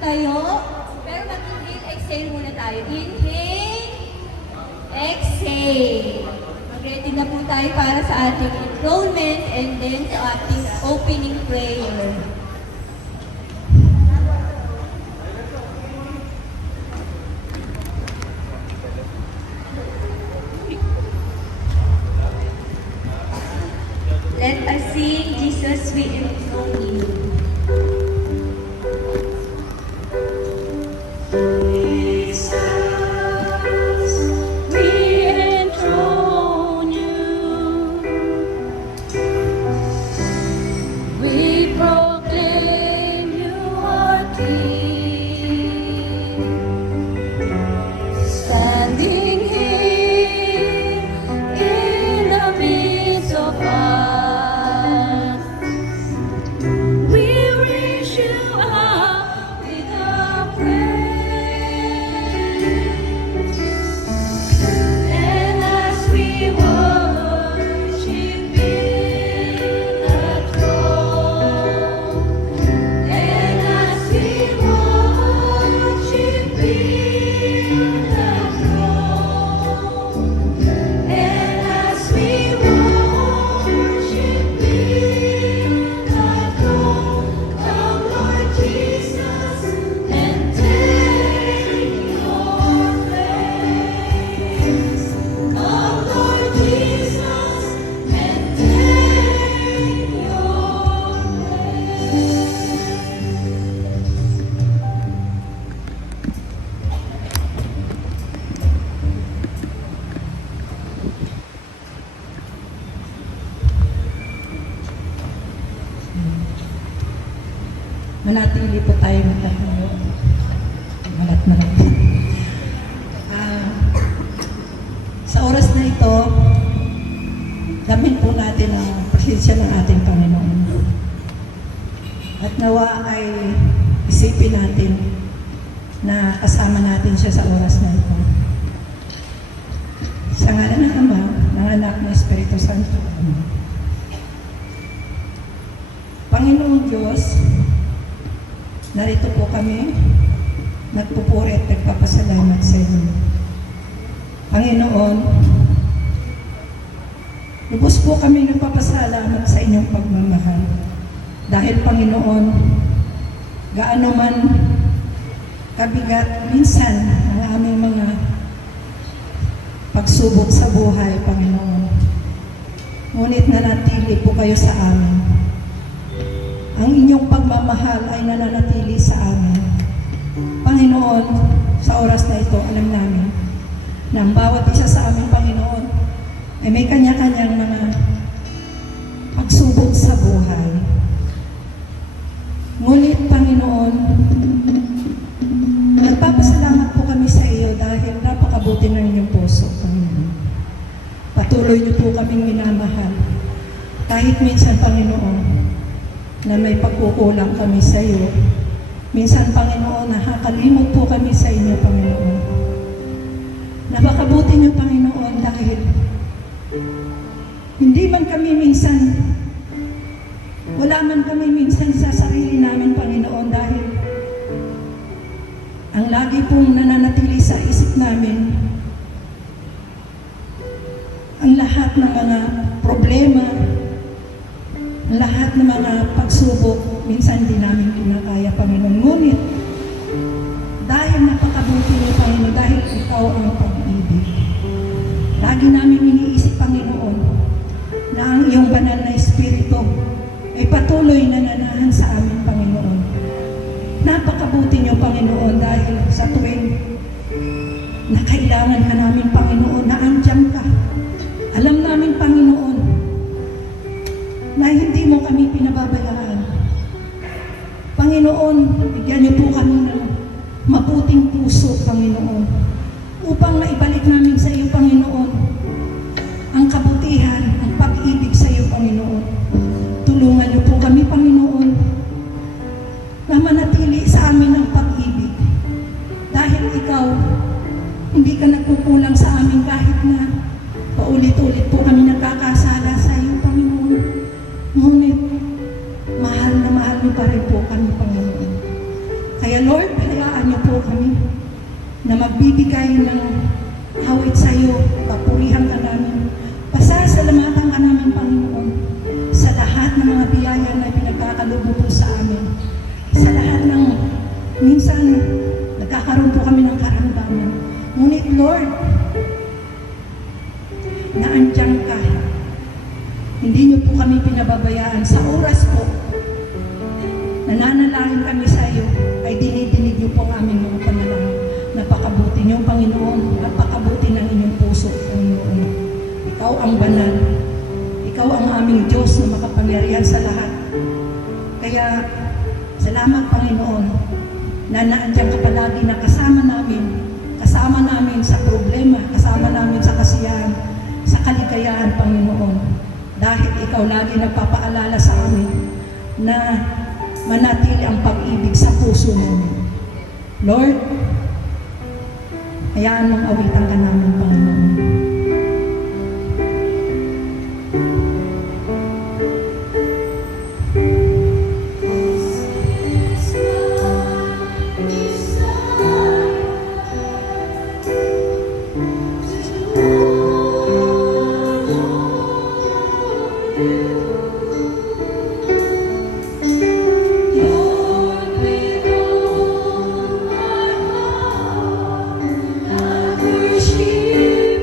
tayo. Pero mag-inhale, exhale muna tayo. Inhale, exhale. Mag-ready na po tayo para sa ating enrollment and then sa ating opening prayer. Let us sing, Jesus, we enthrone you. Manatili po tayo magtayo. Malat. Sa oras na ito, damin po natin ang presensya ng ating Panginoon. At nawa ay isipin natin na kasama natin siya sa oras na ito. Sa ngalan ng Ama, ng Anak, ng Espiritu Santo. Panginoong Diyos, narito po kami, nagpupuri at nagpapasalamat sa inyo. Panginoon, lubos po kami nagpapasalamat sa inyong pagmamahal. Dahil Panginoon, gaano man kabigat minsan ang aming mga pagsubok sa buhay, Panginoon. Ngunit nanatili po kayo sa amin. Ang inyong pagmamahal ay nananatili sa amin. Panginoon, sa oras na ito, alam namin na ang bawat isa sa aming Panginoon ay may kanya-kanyang mga pagsubok sa buhay. Ngunit, Panginoon, nagpapasalamat po kami sa iyo dahil napakabuti ng inyong puso, Panginoon. Patuloy niyo po kaming minamahal. Kahit minsan, Panginoon, na may pagkukulang kami sa iyo. Minsan, Panginoon, nakakalimot po kami sa inyo, Panginoon. Napakabuti niyo, Panginoon, dahil hindi man kami minsan, wala man kami minsan sa sarili namin, Panginoon, dahil ang lagi pong nananatili sa isip namin, ang lahat ng mga problema, lahat ng mga pagsubok, minsan di namin kinakaya, Panginoon. Ngunit, dahil napakabuti niyo, Panginoon, dahil ikaw ang pag-ibig. Lagi namin iniisip, Panginoon, na ang iyong banal na Espiritu ay patuloy na nanahan sa amin, Panginoon. Napakabuti niyo, Panginoon, dahil sa tuwing na kailangan ka namin, Panginoon, na andyan ka. Alam namin, Panginoon, na hindi mo kami pinababayaan. Panginoon, bigyan niyo po kami ng mabuting puso, Panginoon, upang maibalik namin sa iyo, Panginoon, ang kabutihan, ang pag-ibig sa iyo, Panginoon. Tulungan niyo po kami, Panginoon, na manatili sa amin ang pag-ibig. Dahil ikaw, hindi ka nagkukulang sa amin kahit na paulit-ulit po kami nagkakasala sa iyo, Panginoon. Ngunit, mahal na mahal niyo pa rin po kami, Panginoon. Kaya Lord, hayaan niyo po kami na magbibigay ng awit sa iyo, papurihan ka namin, pasasalamatan ka namin, Panginoon, sa lahat ng mga biyaya na pinagkakaloob po sa amin, sa lahat ng minsan nagkakaroon po kami ng karamdaman. Ngunit Lord, naandyan ka. Hindi niyo po kami pinababayaan. Sa oras po, nananalangin kami sa iyo, ay dinidinig niyo po ang aming mga panalangin. Napakabuti niyo, Panginoon. Napakabuti ng inyong puso, Panginoon. Ikaw ang banal. Ikaw ang aming Diyos na makapangyarihan sa lahat. Kaya, salamat, Panginoon, na naandyan ka palagi na kasama namin sa problema, kasama namin sa kasiyahan, sa kaligayahan, Panginoon. Dahil ikaw lagi nagpapaalala sa amin na manatili ang pag-ibig sa puso namin. Lord, hayaan mong awitan ka namin, Panginoon. Lord, with all my heart, I worship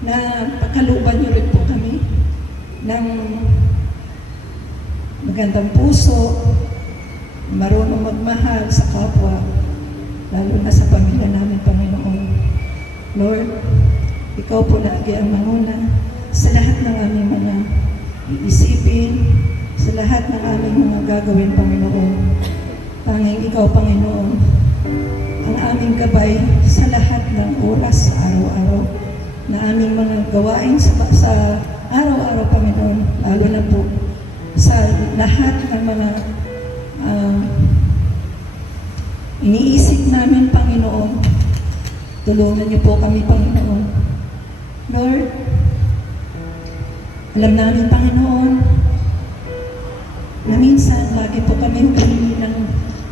na pagkaluban niyo rin po kami ng magandang puso, marunong magmahal sa kapwa, lalo na sa pamilya namin, Panginoon. Lord, ikaw po lagi ang manguna sa lahat ng aming mga iisipin, sa lahat ng aming mga gagawin, Panginoon. Tanging ikaw, Panginoon, ang aming gabay sa lahat ng oras, araw-araw, na aming mga gawain sa araw-araw, Panginoon, lalo na po sa lahat ng mga iniisip namin, Panginoon. Tulungan niyo po kami, Panginoon. Lord, alam namin, Panginoon, na minsan lagi po kami humingi ng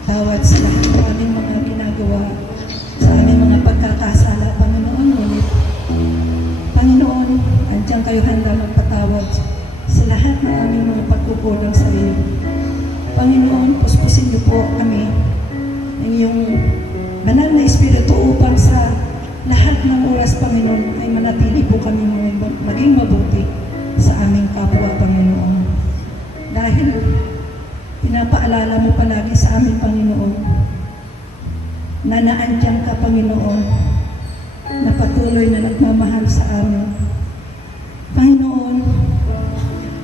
tawad sa lahat ng aming mga ginagawa, sa aming mga pagkakasala, Panginoon. Ngunit, Panginoon, andiyan kayo handa magpatawad sa lahat ng aming mga pagkukulang sa iyo. Panginoon, puspusin niyo po kami ng iyong banal na Espiritu upang sa lahat ng oras, Panginoon, ay manatili po kami maging mabuti sa aming kapwa, Panginoon. Dahil pinapaalala mo palagi sa amin, Panginoon, na naandyan ka, Panginoon, na patuloy na nagmamahal sa amin. Panginoon,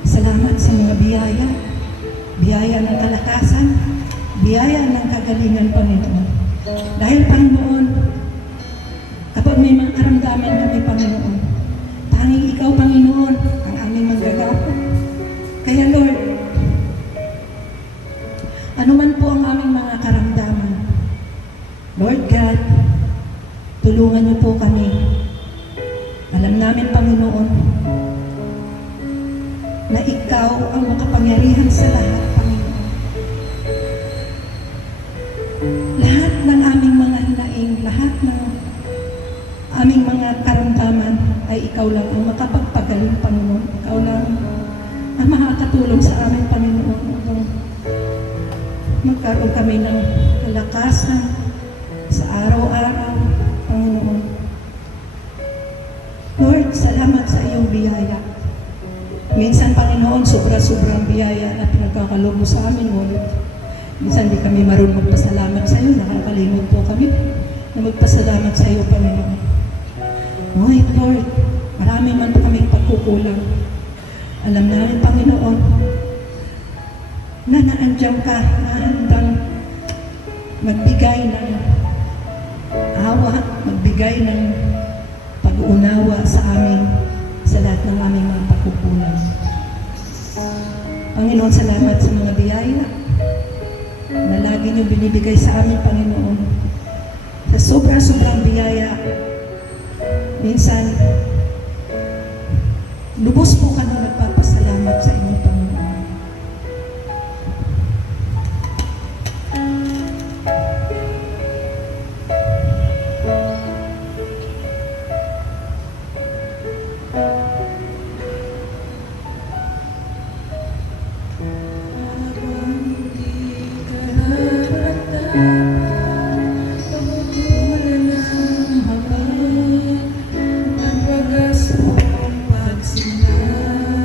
salamat sa mga biyaya, biyaya ng kalakasan, biyaya ng kagalingan, Panginoon. Dahil, Panginoon, kapag may mga karamdaman kami, Panginoon, tanging ikaw, Panginoon, ang aming manggagawa. Kaya, Lord, ano man po ang aming mga karamdaman, Lord God, tulungan niyo po kami. Alam namin, Panginoon, na ikaw ang makapangyarihan sa lahat, Panginoon. Lahat ng aming mga hinaing, lahat ng aming mga karamdaman ay ikaw lang ang makapagpagaling, Panginoon. Ikaw lang ang makakatulong sa amin, Panginoon, upang magkaroon kami ng kalakasan sa araw-araw, Panginoon. Lord, salamat sa iyong biyaya. Minsan, Panginoon, sobra-sobrang biyaya na pinagkakaloob mo sa amin, ngunit minsan di kami marunong magpasalamat sa iyo. Nakakalimot po kami na magpasalamat sa iyo, Panginoon. Ngunit, Lord, marami man po kaming pagkukulang. Alam namin, Panginoon, na naandyan ka, na handang magbigay ng awa, magbigay ng pag-uunawa sa amin, sa lahat ng aming mga pagkukulang. Panginoon, salamat sa mga biyaya na lagi niyo binibigay sa amin, Panginoon. Sa sobra-sobrang biyaya, minsan, lubos po kami nagpapasalamat sa inyo, Panginoon. Pagsimula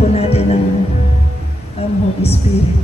po natin ang Holy Spirit.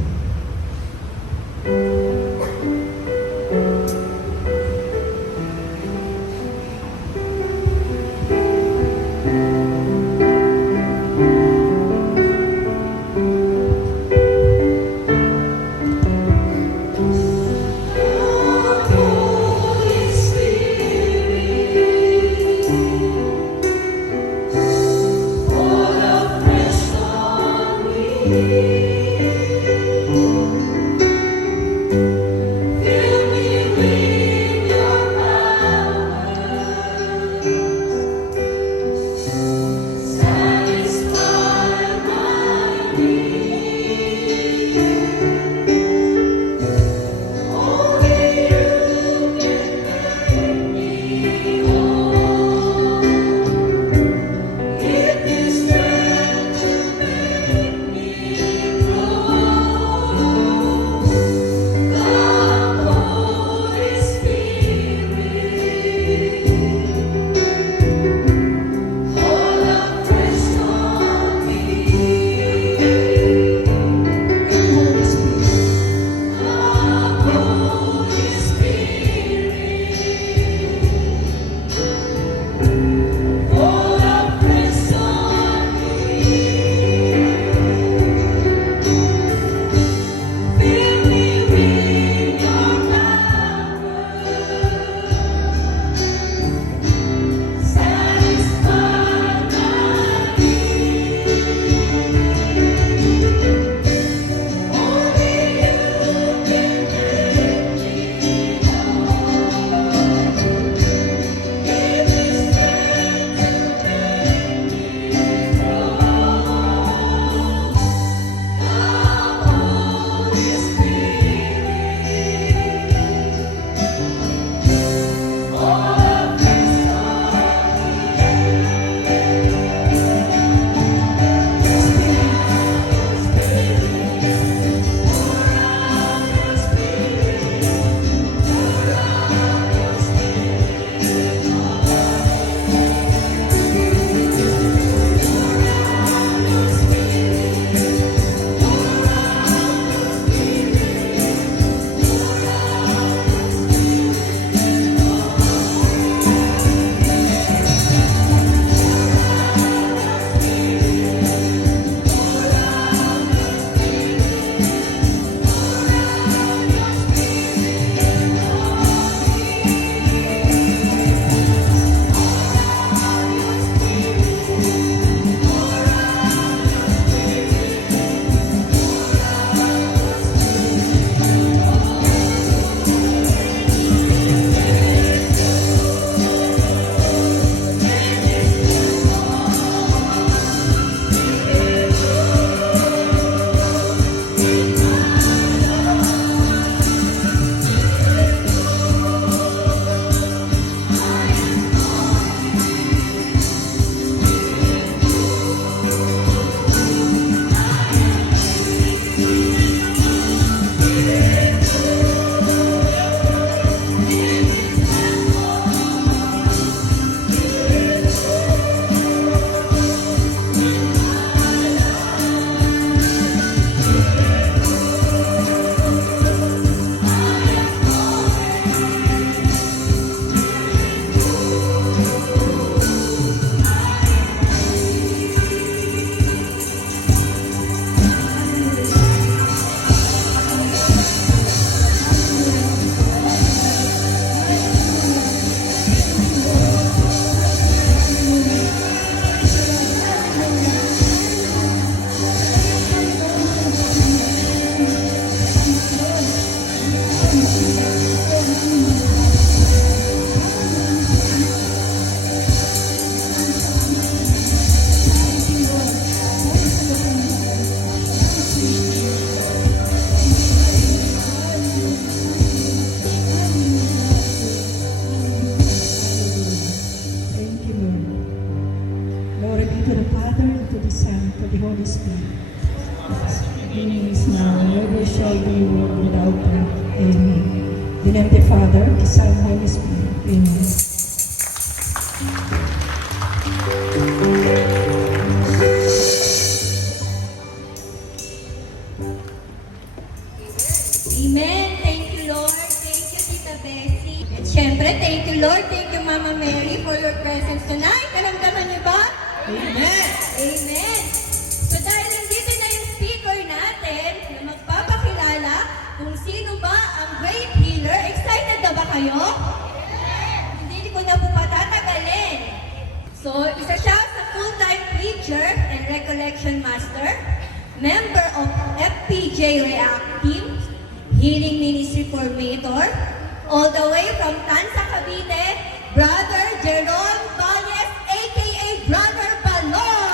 shall be world without end. Amen. In the name of the Father, the Son, and Holy Spirit. Amen. Amen! So dahil nandito na yung speaker natin na magpapakilala kung sino ba ang great healer, excited na ba kayo? Hindi ko na po patatagalin. So, isa siya sa full-time preacher and recollection master, member of FPJ React Team, Healing Ministry Coordinator, all the way from Tansa, Cavite, Brother Jeron Valles, aka Brother Balong.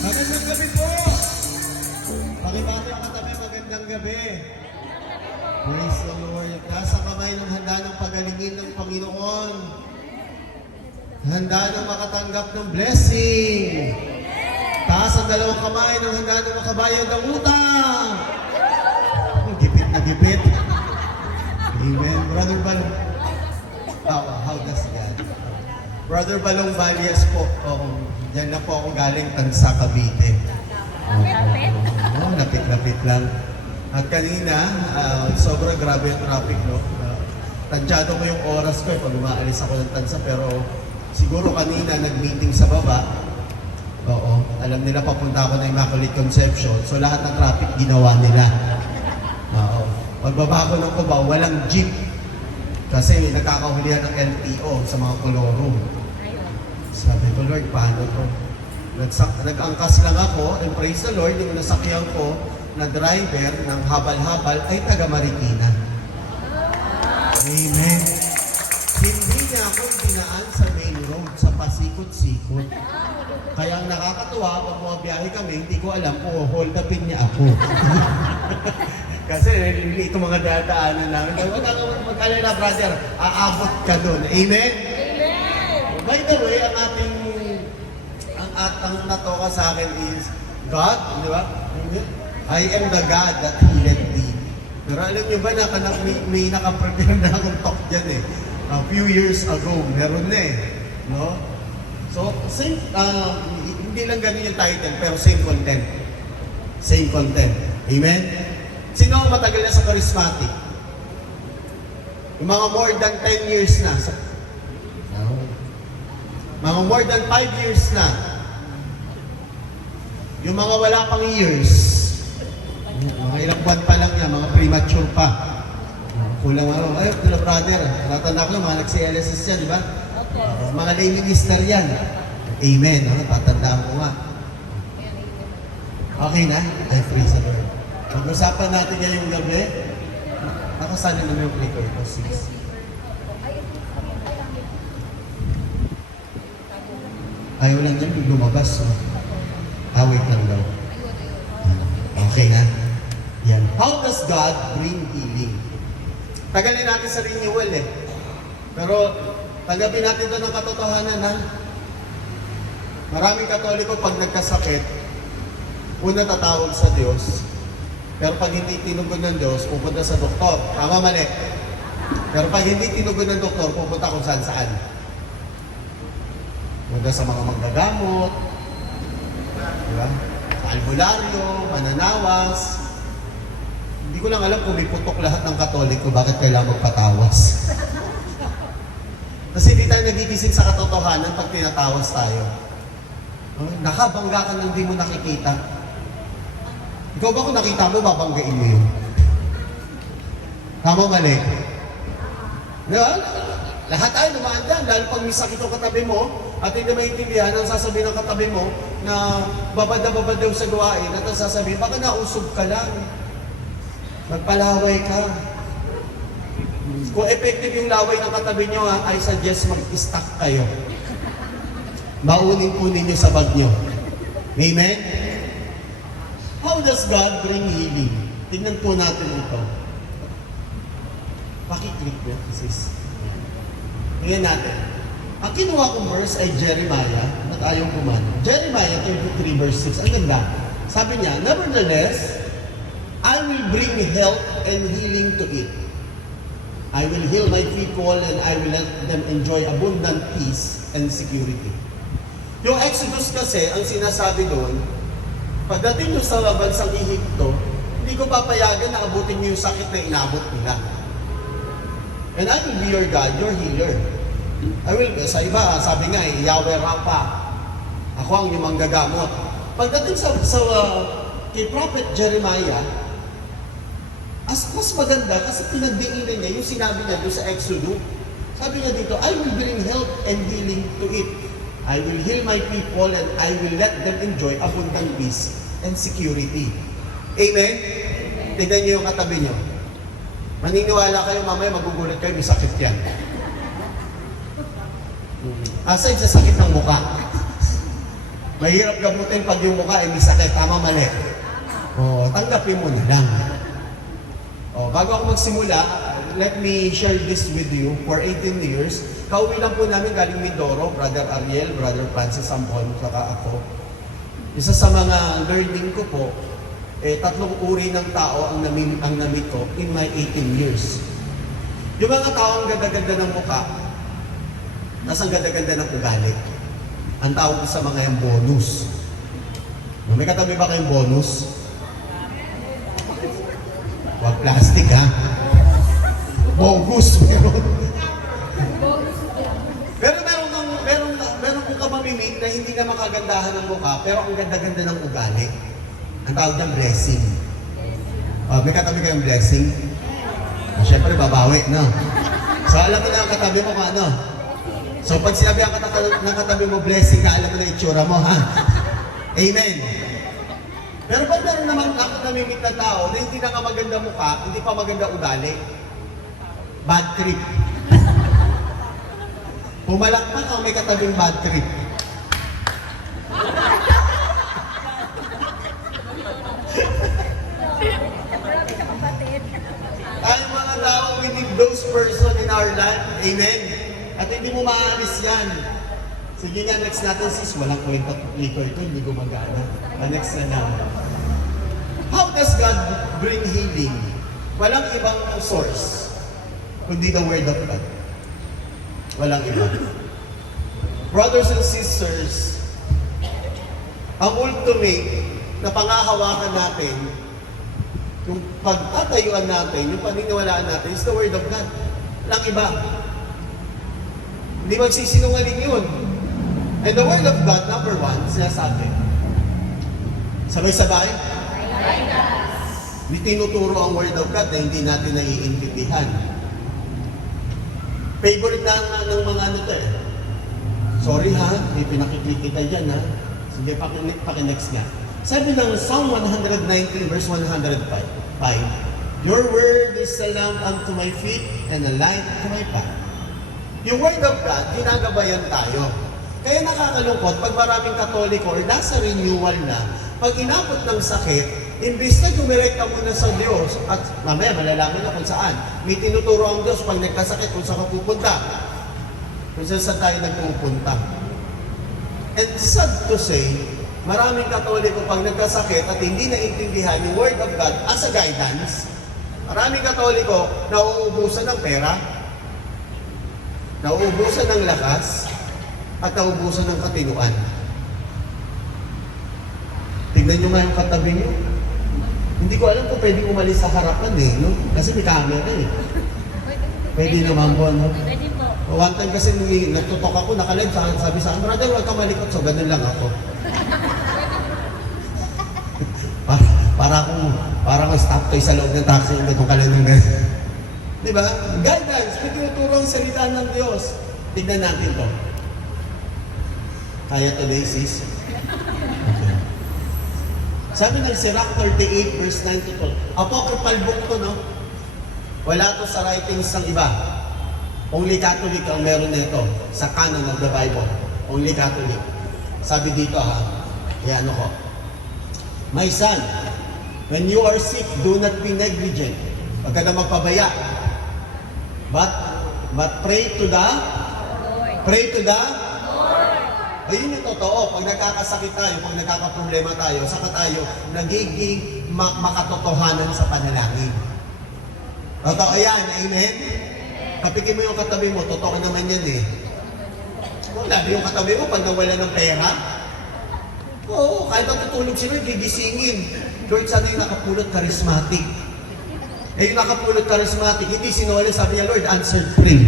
Magandang gabi po! Pakibati ang katabi, magandang gabi. Praise the Lord. Nasa kamay ng handa ng pagalingin ng Panginoon. Handa ng makatanggap ng blessing. Taas ang dalawang kamay ng handa ng makabayad ng utang. Gipit na gipit. Amen. Brother Balong. How does God? Brother Balong Valles po. Diyan na po ako galing Tansa, Cavite. Lapit-lapit lang. At kanina, sobrang grabe yung traffic, no? Tansyado ko yung oras ko pag umaalis ako ng Tansa, pero siguro kanina nag-meeting sa baba. Oo, alam nila papunta ako na Immaculate Conception, so lahat ng traffic ginawa nila. Oo. Pagbaba ko ng Cubao, walang jeep. Kasi nagkakahulihan ng LTO sa mga kolorum. Sabi ko, Lord, paano to? Nag-angkas lang ako, and praise the Lord, yung nasakyan ko na driver ng habal-habal ay taga Marikina. Amen. Hindi niya ako dinaan sa main road, sa pasikot-sikot. Kaya ang nakakatuwa, pag bumabiyahe kami, hindi ko alam kung hold upin niya ako. Kasi ito mga dadaanan namin. Huwag kang mag-alala, brother. Aabot ka doon. Amen? By the way, ang natoka sa akin is God, di ba? I am the God that healed thee. Pero alam niyo ba na may nakaprepare na akong talk dyan eh. A few years ago, meron na eh. No? So, same, hindi lang ganun yung title, pero same content. Same content. Amen? Sino ang matagal na sa charismatic? Yung mga more than 10 years na. Mga more than 5 years na. Yung mga wala pang years. Mga ilang buwan pa lang yan, mga premature pa. Kulang ano. Ay, brother, natanda ko yung mga nagsi-LSS yan, di ba? Mga lay minister yan. Amen. Tatandaan ko nga. Okay na? Ay, praise the Lord. Pag-usapan natin ngayong gabi. Nakasanin naman yung play ko ito, 6. Ayaw lang yan, lumabas. Wait lang daw. Okay na? Yan. How does God bring healing? Tagalin natin sa renewal eh. Pero tanggapin natin ito ng katotohanan na maraming Katoliko pag nagkasakit, una tatawag sa Diyos. Pero pag hindi tinugon ng Diyos, pupunta sa doktor. Tama, mali. Pero pag hindi tinugon ng doktor, pupunta kung saan-saan. Pupunta sa mga manggagamot, diba? Sa albularyo, mananawas. Hindi ko lang alam kung may putok lahat ng Katoliko, bakit kailangan magpatawas. Kasi hindi tayo nagigising sa katotohanan pag tinatawas tayo. Nakabangga ka nang di mo nakikita. Ikaw ba kung nakita mo, babanggain mo yun? Tama, mali? Diba? Lahat tayo naman dyan, lalo pag may sakit ang katabi mo, at hindi maintindihan ang sasabihin ng katabi mo na babad daw sa gawain, at ang sasabihin, baka nausog ka lang. Magpalaway ka. Kung effective yung laway ng katabi nyo, I suggest mag-stock kayo. Maunin po ninyo sa bag nyo. Amen? How does God bring healing? Tingnan po natin ito. Pakiclick mo, sis. Tingnan natin. Ang kinuha kong verse ay Jeremiah, at ayaw kumano. Jeremiah 33 verse 6, ang ganda. Sabi niya, nevertheless, I will bring health and healing to it. I will heal my people and I will let them enjoy abundant peace and security. Yung Exodus kasi, ang sinasabi doon, pagdating nyo sa bansang Ehipto, hindi ko papayagan na abutin nyo yung sakit na inabot nila. And I will be your God, your healer. I will, sa iba, sabi nga Yahweh Rapha, ako ang inyong manggagamot. Pagdating sa kay Prophet Jeremiah, mas maganda kasi pinagdiinan niya yung sinabi niya doon sa Exodus. Sabi niya dito, I will bring health and healing to it. I will heal my people and I will let them enjoy abundant peace and security. Amen? Tignan niyo yung katabi niyo. Maniniwala kayo, mamaya magugulat kayo, may sakit yan. Aside sa sakit ng mukha. Mahirap gamutin pag yung mukha ay may sakit. Tama, mali. O, tanggapin mo na lang. O, bago ako magsimula, let me share this with you. For 18 years, kauwi lang po namin galing Mindoro, Brother Ariel, Brother Francis Ampon, saka ako. Isa sa mga learning ko po, tatlong uri ng tao ang namit ko in my 18 years. Yung mga tao ang ganda-ganda ng mukha, tas ang ganda-ganda ng ugali. Ang tawag ko sa mga yung bonus. May katabi ba kayong bonus? Huwag plastic ha. Bogus meron. Pero meron kong kamamimik na hindi ka makagandahan ng mukha, pero ang ganda-ganda ng ugali. Ang tawag niyang blessing. May katabi kayong blessing? Siyempre, babawi, no? So, alam mo na ang katabi mo kung ano. So, pag sinabi ang katabi mo blessing, alam mo na itsura mo, ha? Amen. Pero pag meron naman ako namimit na tao na hindi na nga maganda mukha, hindi pa maganda ugali, bad trip. Pumalakpak ang may katabing bad trip. Tayo mga tao, we need those person in our life. Amen. At hindi mo maaalis yan. Sige nga, next natin sis, walang kwenta ito, hindi gumagana. Next na lang. How does God bring healing? Walang ibang source, kundi the Word of God. Walang iba. Brothers and sisters, ang ultimate na pangahawakan natin, yung pagtatayuan natin, yung paniniwalaan natin, is the Word of God. Walang iba. Hindi magsisinungaling yun. And the Word of God, number one, sinasabi. Sabay-sabay? Hindi tinuturo ang Word of God na hindi natin naiintindihan. Favorite na ng mga ano to eh. Sorry ha, may pinakiklik kita dyan ha. Sige, paki-next nga. Sabi ng Psalm 119 verse 105, Your word is a lamp unto my feet and a light to my path. Yung Word of God, ginagabayan tayo. Kaya nakakalungkot pag maraming Katoliko or nasa renewal na, pag inabot ng sakit, imbis na dumirect ka muna sa Diyos, at mamaya malalaman na kung saan. May tinuturo ang Diyos pag nagkasakit kung saan ka pupunta. Kung saan tayo nagpupunta. And sad to say, maraming Katoliko pag nagkasakit at hindi naintindihan yung Word of God as a guidance, maraming Katoliko nauubusan ng pera, nauubusan ng lakas, at nauubusan ng katinuan. Tignan nyo nga yung katabi nyo. Hindi ko alam kung pwedeng umalis sa harapan eh, no? Kasi may camera eh. Pwede naman po, no? Pwede po. One time kasi nagtutok ako, nakalive, sabi sa akin, brother, huwag ka malikot. So, ganun lang ako. Para stop kayo sa loob ng taxi, hindi ko kalanong ganun. Diba? Guidance, may tinuturo ang salita ng Diyos. Tignan natin to. Kaya today, sis? Okay. Sabi ng Sirach 38 verse 9 to 12. Apocryphal book to, no? Wala to sa writings ng iba. Only Catholic ang meron nito sa canon of the Bible. Only Catholic. Sabi dito ha, yan ako. My son, when you are sick, do not be negligent. Huwag ka na magpabaya. But pray to the Pray to the Lord. Ayun yung totoo. Pag nagkakasakit tayo, pag nagkakaproblema tayo, saka tayo nagiging makatotohanan sa panalangin. Totoo yan, amen? Kapikin mo yung katabi mo, totoo naman yan eh. Wala yung katabi mo pag nawala ng pera. Oo, kahit natutulog sila, gigisingin. Lord, sana yung nakapulot charismatic. Eh, yung nakapulot charismatic, hindi sinole, sabi niya, Lord, answered prayer.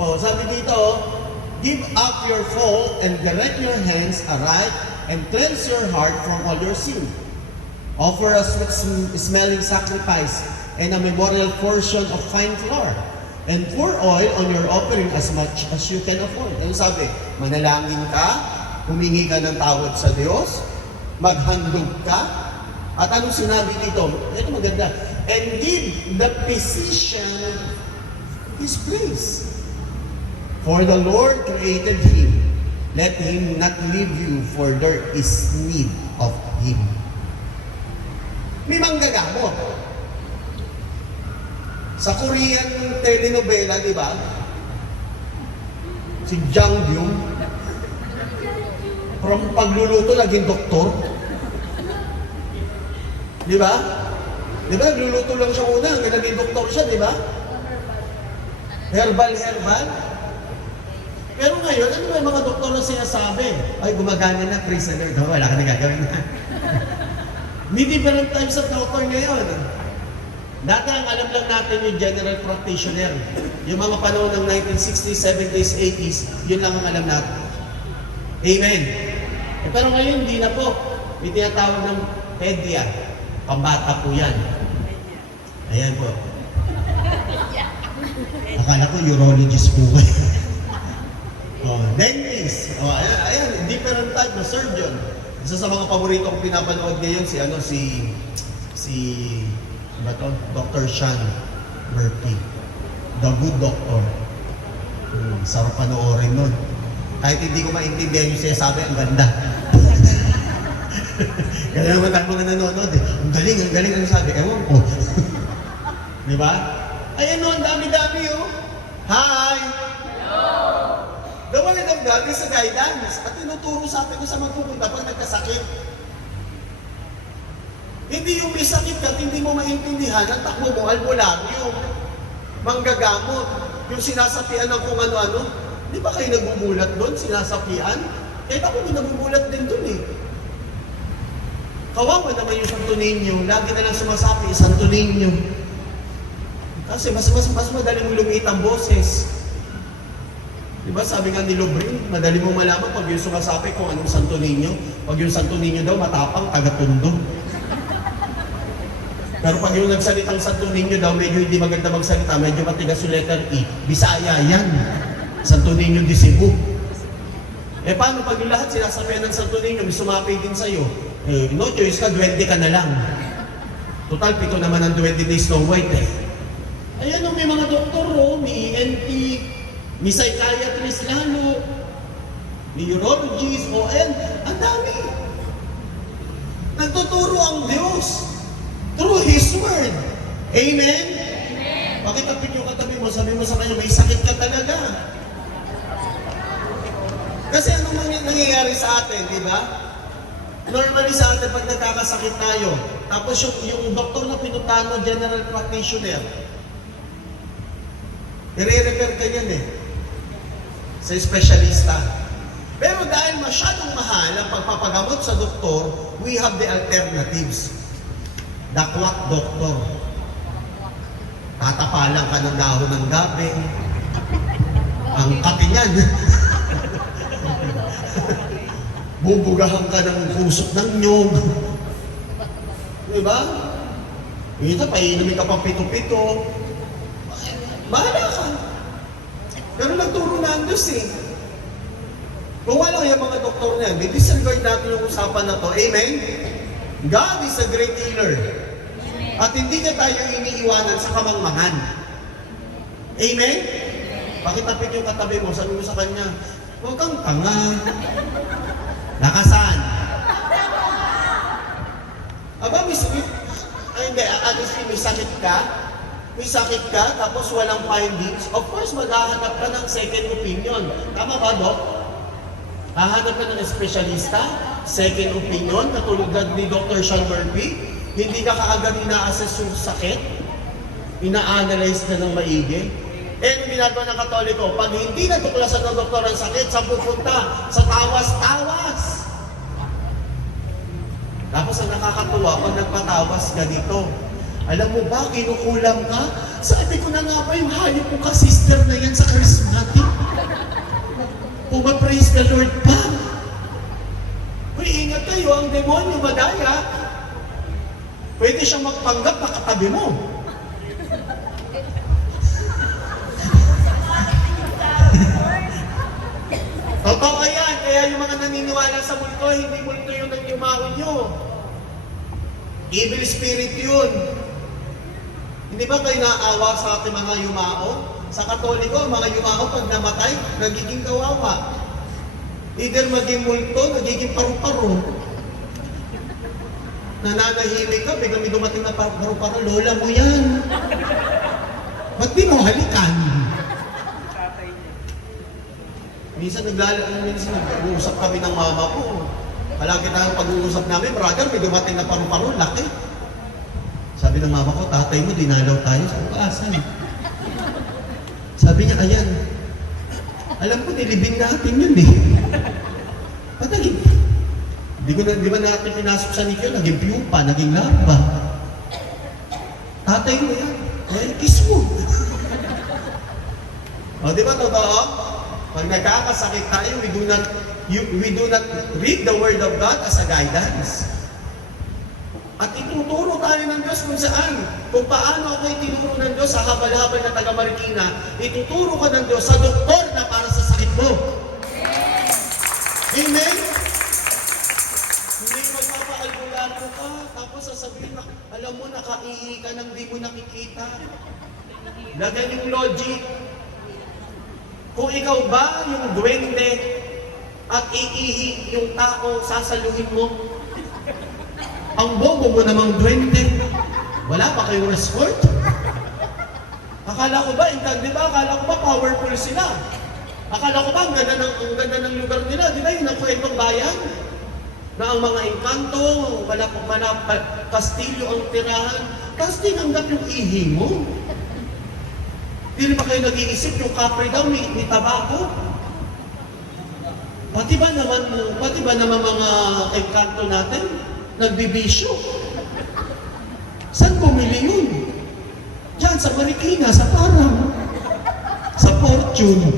Oh, sabi dito, give up your fault and direct your hands aright and cleanse your heart from all your sin. Offer a sweet-smelling sacrifice and a memorial portion of fine flour. And pour oil on your offering as much as you can afford. Ano sabi? Manalangin ka, humingi ka ng tawad sa Diyos, maghandog ka, at anong sinabi dito? Ito maganda. And give the physician his praise. For the Lord created him. Let him not leave you, for there is need of him. May manggagamot. Sa Korean telenovela, di ba? Si Jang Byung, from pagluluto, naging doktor. Di ba? Di ba? Nagluluto lang siya una, hanggang naging doktor siya, di ba? Herbal. Pero ngayon, ano ba yung mga doktor na sinasabi? Ay, gumagana na, praise the Lord. Wala ka na gagawin na. May different types of doctor ngayon. Dati ang alam lang natin yung general practitioner. Yung mga panahon ng 1960s, 70s, 80s, yun lang ang alam natin. Amen. Pero ngayon, hindi na po. May tinatawag ng pedia. Pambata po yan. Ayan po. Akala ko urologist po kayo. Dentist. Ayan, different type na surgeon. Isa sa mga paborito kong pinapanood ngayon, Dr. Sean Murphy. The Good Doctor. Sarap panoorin nun. Kahit hindi ko maintindihan yung sinasabi, ang ganda. Kaya naman ako na nanonood eh. Ang galing ang sabi. Ewan ko. Di ba? Ayan o, ang dami-dami oh. Hi! Hello! The Word of God is a guidance. At tinuturo sa atin kung saan magpupunta pag nagkasakit. Hindi yung may sakit ka, hindi mo maintindihan, ang takbo mo, albularyo, manggagamot, yung sinasapian ng kung ano-ano. Di ba kayo nagmumulat doon, sinasapian? Kahit ako may nagmumulat din doon eh. Kawawa naman yung Santo Niño, lagi na lang sumasapi, Santo Niño. Kasi mas madali mong lumit ang boses. Di ba sabi nga ni Lobring, madali mong malaman pag yung sumasapi kung anong Santo Niño. Pag yung Santo Niño daw, matapang, taga-tundo. Pero pag yung nagsalitang Santo Niño daw, medyo hindi maganda magsalita, medyo matigas yung letter E, Bisaya yan. Santo Niño de Cebu. Eh paano pag yung lahat sinasabihan ng Santo Niño, may sumapi din sa'yo? No choice ka, 20 ka na lang. Total, 7 naman ang 20 days Snow White eh. Ayan may mga doktor may ENT, may psychiatrist lalo, may urologist, ang dami. Nagtuturo ang Diyos. Through His Word. Amen? Amen. Bakit tapit yung katabi mo, sabi mo sa kanya, may sakit ka talaga. Kasi anong nangyayari sa atin, di ba? Normally sa atin, pag nagkakasakit tayo, tapos yung doktor na pinuntahan mo, general practitioner, i-refer ka yan sa espesyalista. Pero dahil masyadong mahal ang pagpapagamot sa doktor, we have the alternatives. Dakwak doktor. Tatapalan ka ng dahon ng gabi. Ang kape niyan. Bubugahan ka ng pusok ng nyog. Diba? Ito, painumin ka pang pito-pito. Bahala ka. Pero nagturo na ang Diyos eh. Kung wala yung mga doktor na yan, may disregard natin yung usapan na to. Amen? God is a great healer. Amen. At hindi niya tayo iniiwanan sa kamangmangan. Amen? Bakit tapit yung katabi mo? Sabi mo sa kanya, huwag kang tanga. Lakasan. Aba, may sakit ka? May sakit ka, tapos walang findings, of course, maghahanap ka ng second opinion. Tama ba, Doc? Hahanap ka ng espesyalista, second opinion, katulad ni Dr. Sean Murphy. Hindi ka kaagad ina-assess yung sakit, ina-analyze na ng maigi. Eh, yung ginagawa ng Katoliko, pag hindi natuklasan ng doktor ang sakit, saan pupunta? Sa tawas-tawas. Tapos ang nakakatuwa, pag nagpatawas ganito, alam mo ba, kinukulam ka? Sabi ko na nga ba, yung hayop mo ka, sister na yan sa charismatic. Pumapraise the Lord pa. Uy, ingat kayo, ang demonyo madaya. Pwede siyang magpanggap na katabi mo. Totoo yan, kaya yung mga naniniwala sa multo, hindi multo yung nagyumao nyo. Evil spirit yun. Hindi ba kayo naawa sa ating mga yumao? Sa Katoliko, mga yumao pag namatay, nagiging kawawa. Either maging multo, nagiging paru-paro. Nananahimik ka, biglang may dumating na paru-paro, lola mo yan. Ba't di mo halikan? Minsan nag-uusap kami ng mama ko. Palagi tayong pag-uusap namin, brother, may dumating na paru-paro, laki. Sabi ng mama ko, tatay mo, dinalaw tayo. Sabi ko, asan? Sabi niya, ayan. Alam ko, nilibing natin yun eh. Patagin. Di ba natin pinasok sa nikyo, naging pupa, naging larva. Tatay mo yan. Eh, kiss mo. O, di ba totoo? Pag nagkakasakit tayo, we do not read the Word of God as a guidance. At ituturo tayo ng Diyos kung saan. Kung paano ako itinuro ng Diyos sa habal-habal na taga Marikina, ituturo ka ng Diyos sa doktor na para sa sakit mo. Amen? Hindi magpapaalbularyo ka, tapos sasabihin na, alam mo, nakaihi ka nang di mo nakikita. Lagan yung logic. Kung ikaw ba yung duwende at iihi yung tao, sasaluhin mo. Ang bobo mo namang duwende. Wala pa kayong escort? Akala ko ba, di ba? Akala ko ba powerful sila? Akala ko ba ang ganda ng lugar nila? Di ba yung nakwentong bayan? Na ang mga engkanto, kastilyo ang tirahan, tapos tinanggap yung ihi mo. Hindi ba kayo nag-iisip yung kapre daw may tabako? Pati ba naman mga engkanto natin, nagbibisyo? Saan bumili yun? Diyan, sa Marikina, sa Parang, sa Fortune.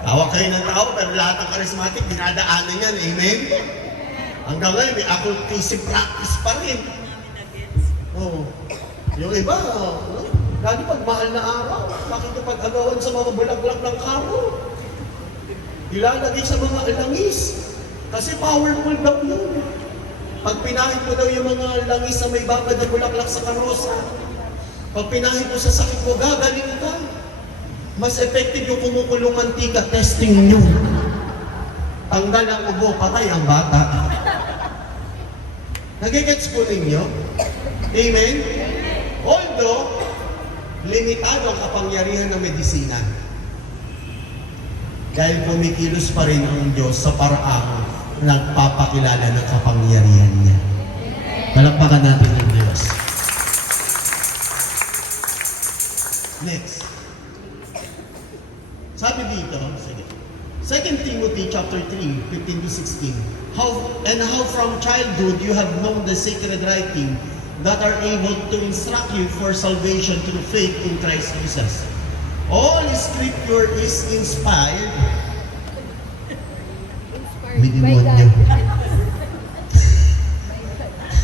Tawa kayo ng tao, pero lahat ng charismatic, dinadaanan yan, amen? Hanggang ngayon, may occultism practice pa rin. Oh. Yung iba, lagi pag mahal na araw, nakikipag-agawan sa mga bulaklak ng karo. Ilalagay sa mga langis. Kasi powerful daw yun. Pag pinahid mo daw yung mga langis na may babad na bulaklak sa karosa, pag pinahid mo sa sakit mo, gagaling ka. Mas effective yung kumukulong mantika, testing nyo. Tanggal ang ubo, patay ang bata. Nagigets po ninyo? Amen? Although, limitado ang kapangyarihan ng medisina. Dahil kumikilos pa rin ang Diyos sa paraang nagpapakilala ng kapangyarihan niya. Palakpakan natin ang Diyos. Next. Sabi dito, sige. 2 Timothy chapter 3, 15 to 16. How from childhood you have known the sacred writing that are able to instruct you for salvation through faith in Christ Jesus. All Scripture is inspired.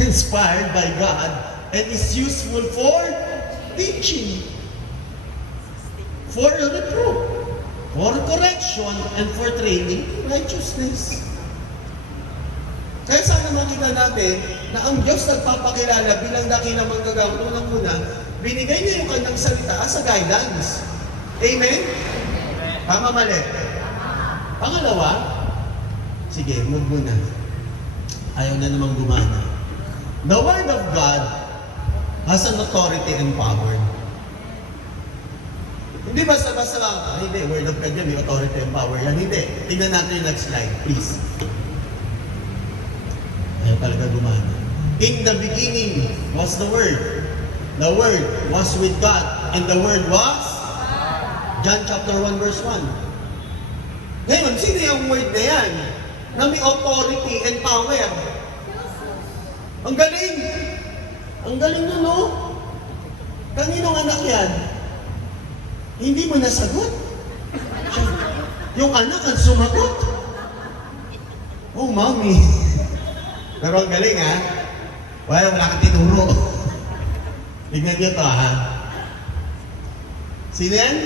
Inspired by God and is useful for teaching, for reproof, for correction, and for training in righteousness. Kaya sana makita natin na ang Diyos nagpapakilala bilang dakilang manggagawa. Unang-una, binigay niya yung kanyang salita as a guidance. Amen? Tama, mali? Pangalawa, sige, move muna. Ayaw na namang gumana. The Word of God has an authority and power. Hindi basta-basta lang, hindi, Word of God yan, may authority and power yan. Hindi. Tingnan natin yung next slide, please. Ayaw talaga gumana. In the beginning was the Word. The Word was with God. And the Word was? John chapter 1 verse 1. Ngayon, sino yung Word na yan? Na may authority and power. Ang galing! Ang galing nun, no? Kaninong anak yan? Hindi mo nasagot. Yung anak ang sumagot. Oh, mommy. Pero ang galing, ha? Wala kang tinuro. Tignan niyo to, ha? Sino yan?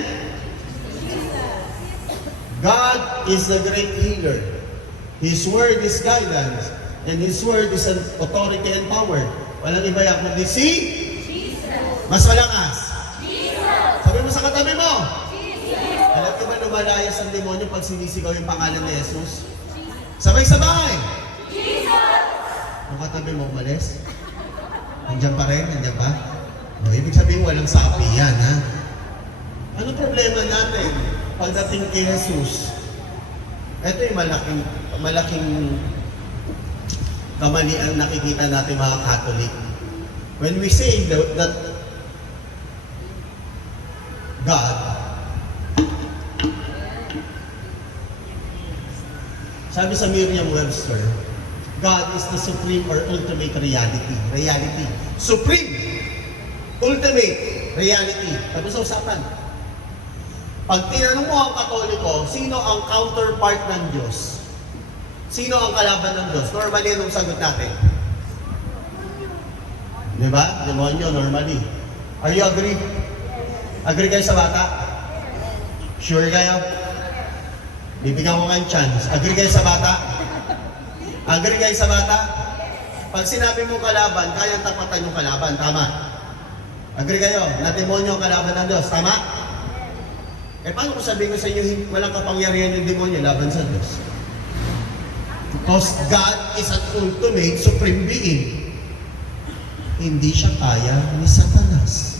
God is the great healer. His word is guidance. And His word is an authority and power. Walang iba yan kundi si Jesus. Mas malakas. Jesus. Sabi mo sa katabi mo. Jesus. Alam ko ba lumalayas ang demonyo pag sinisigaw yung pangalan ni Jesus? Sabay-sabay. Jesus. Ang katabi mo umalis? Nandiyan pa rin? Nandiyan pa? O, ibig sabihin walang sapi yan, ha? Ano problema natin pagdating kay Jesus? Ito yung malaking kamalian nakikita natin mga Catholic. When we say that God, sabi sa Merriam-Webster, God is the supreme or ultimate reality. Reality. Supreme. Ultimate reality. Sabi sa usapan. Pag tinanong mo ang Katoliko, sino ang counterpart ng Diyos? Sino ang kalaban ng Diyos? Normally, anong sagot natin? Di ba? Demonyo, normally. Are you agree? Agree kayo sa bata? Sure kayo? Bibigyan ko kayong chance. Agree kayo sa bata? Agree kayo sa bata? Pag sinabi mo kalaban, kayang tapatan yung kalaban. Tama? Agree kayo? Na demonyo ang kalaban ng Diyos. Tama? Eh, paano ko sabihin ko sa inyo, walang kapangyarihan yung demonyo laban sa Diyos? Because God is an ultimate supreme being. Hindi siya kaya ni Satanas.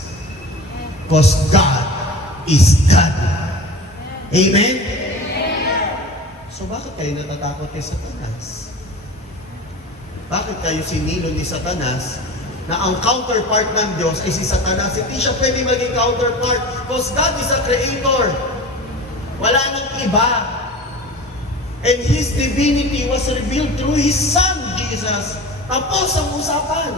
Because God is God. Amen? So bakit kayo natatakot kay Satanas? Bakit kayo sinilo ni Satanas na ang counterpart ng Diyos ay si Satanas? Hindi siya pwede maging counterpart because God is a creator. Wala nang iba. And His divinity was revealed through His Son, Jesus. Tapos ang usapan.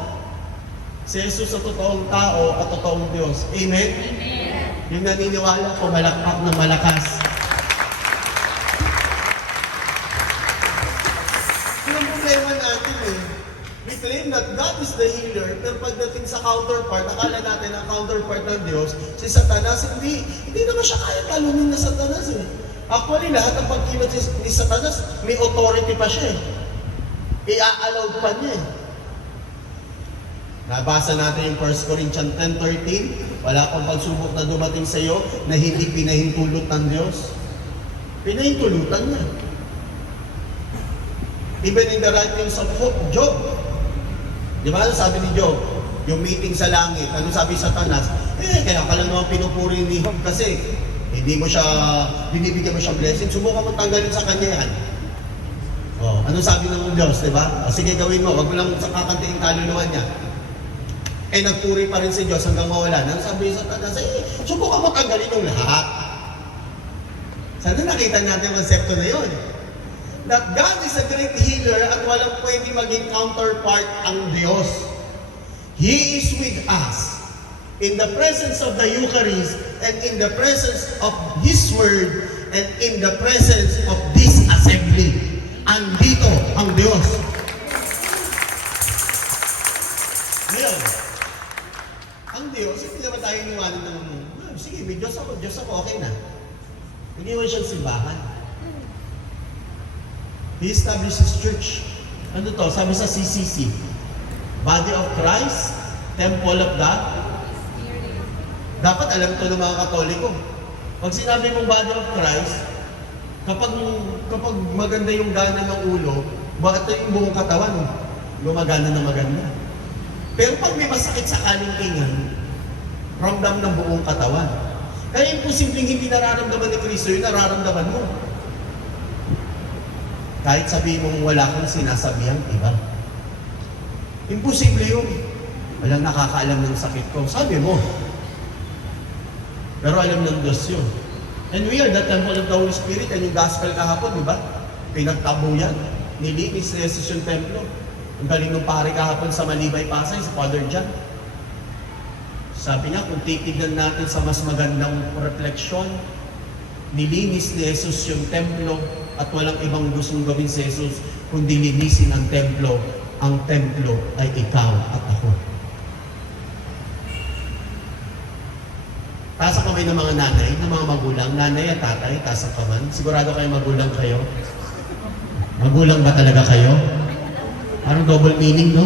Si Jesus sa totoong tao at totoong Diyos. Amen? Amen. Yung naniniwala ko, malakpak ng malakas. Yung problema natin we claim that God is the healer, pero pagdating sa counterpart, akala natin ang counterpart ng Diyos, si Satanas, hindi naman siya kaya talunin na Satanas Actually, lahat ng pagkilot ni Satanas, may authority pa siya I-allow pa niya Nabasa natin yung 1 Corinthians 10:13, wala pang pagsubok na dumating sa iyo na hindi pinahintulot ng Diyos. Pinahintulutan niya. Even in the writings of Job. Di ba? Ano sabi ni Job? Yung meeting sa langit. Ano sabi Satanas? Kaya ka lang naman pinupuri ni Job kasi binibigyan mo siyang blessing. Subukan mo tanggalin sa kanya yan. Ano sabi ng Diyos, di ba? Sige, gawin mo. Wag mo lang kakantiin kaluluwa niya. Nagpuri pa rin si Diyos hanggang mawala. Ano sabi sa Satanas? Subukan mo tanggalin yung lahat. Sana nakita natin ang konsepto na yun. That God is a great healer at walang pwede maging counterpart ang Diyos. He is with us in the presence of the Eucharist and in the presence of His Word and in the presence of this assembly. Andito ang Diyos. Ngayon, ang Diyos, hindi naman tayo iniwanan ng sige, may Diyos ako, okay na. Hindi mo siyang simbahan. He established His church. Ano to? Sabi sa CCC, Body of Christ, Temple of God. Dapat alam to ng mga Katoliko. Pag sinabi mong Body of Christ, kapag maganda yung gana ng ulo, bakit yung buong katawan gumagana ng maganda? Pero pag may masakit sa kalingkingan, ramdam ng buong katawan. Kaya imposibleng hindi nararamdaman ni Kristo yung nararamdaman mo. Kahit sabihin mong wala kang sinasabihan, iba. Imposible yun. Walang nakakaalam ng sakit ko. Sabi mo. Pero alam ng Diyos yun. And we are the temple of the Holy Spirit. And yung gospel kahapon, di ba? Pinagtabo yan. Nilinis na Jesus yung templo. Ang galing ng pare kahapon sa Malibay, Pasay, sa Father John. Sabi niya, kung titignan natin sa mas magandang refleksyon, nilinis ni Jesus yung templo at walang ibang gustong gawin si Jesus kundi linisin ang templo. Ang templo ay ikaw at ako. Taas ang kamay ng mga nanay, ng mga magulang, nanay at tatay, taas ang kamay. Sigurado kayo magulang kayo? Magulang ba talaga kayo? Parang double meaning, no?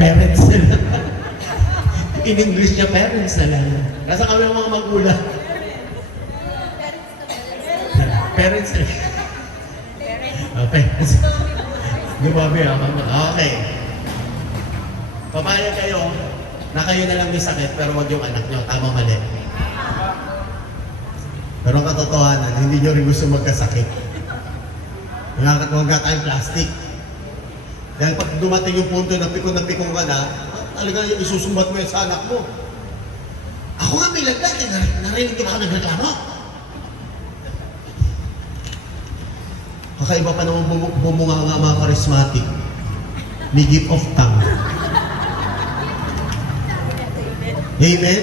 Parents na lang. In English niya, parents na lang. Nasa kami ang mga magulang. Parents na lang. Parents. Gumabi ako. Okay. Papaya kayo na kayo na lang may sakit pero wag yung anak nyo. Tama, mali. Pero ang katotohanan, hindi nyo rin gusto magkasakit. Huwag ka tayong plastic. Dahil pag dumating yung punto na pikong ka na, talaga yung isusumbat mo yan sa anak mo. Ako nga may laglag, narinig ko ba ka nagreklamo? Kakaiba pa naman bumunga nga mga charismatic. May gift of tongue. Amen?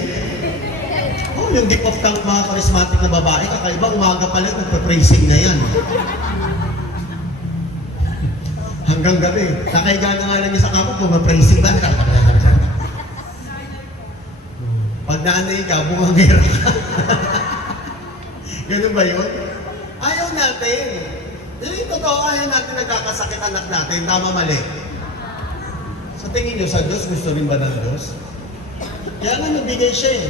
Oh, yung gift of tongue mga charismatic na babae, kakaiba umaga pala, magpa-praising na yan. Hanggang gabi. Nakaiga na nga lang niya sa kapag kung ma-praising ba? Pag naanay ka, bumangera ka. Ganun ba yun? Ayaw natin. Yung totoo, ayaw natin nagkakasakit anak natin. Tama, mali. Sa tingin nyo, sa Diyos, gusto rin ba ng Diyos? Kaya nga nagbigay siya eh.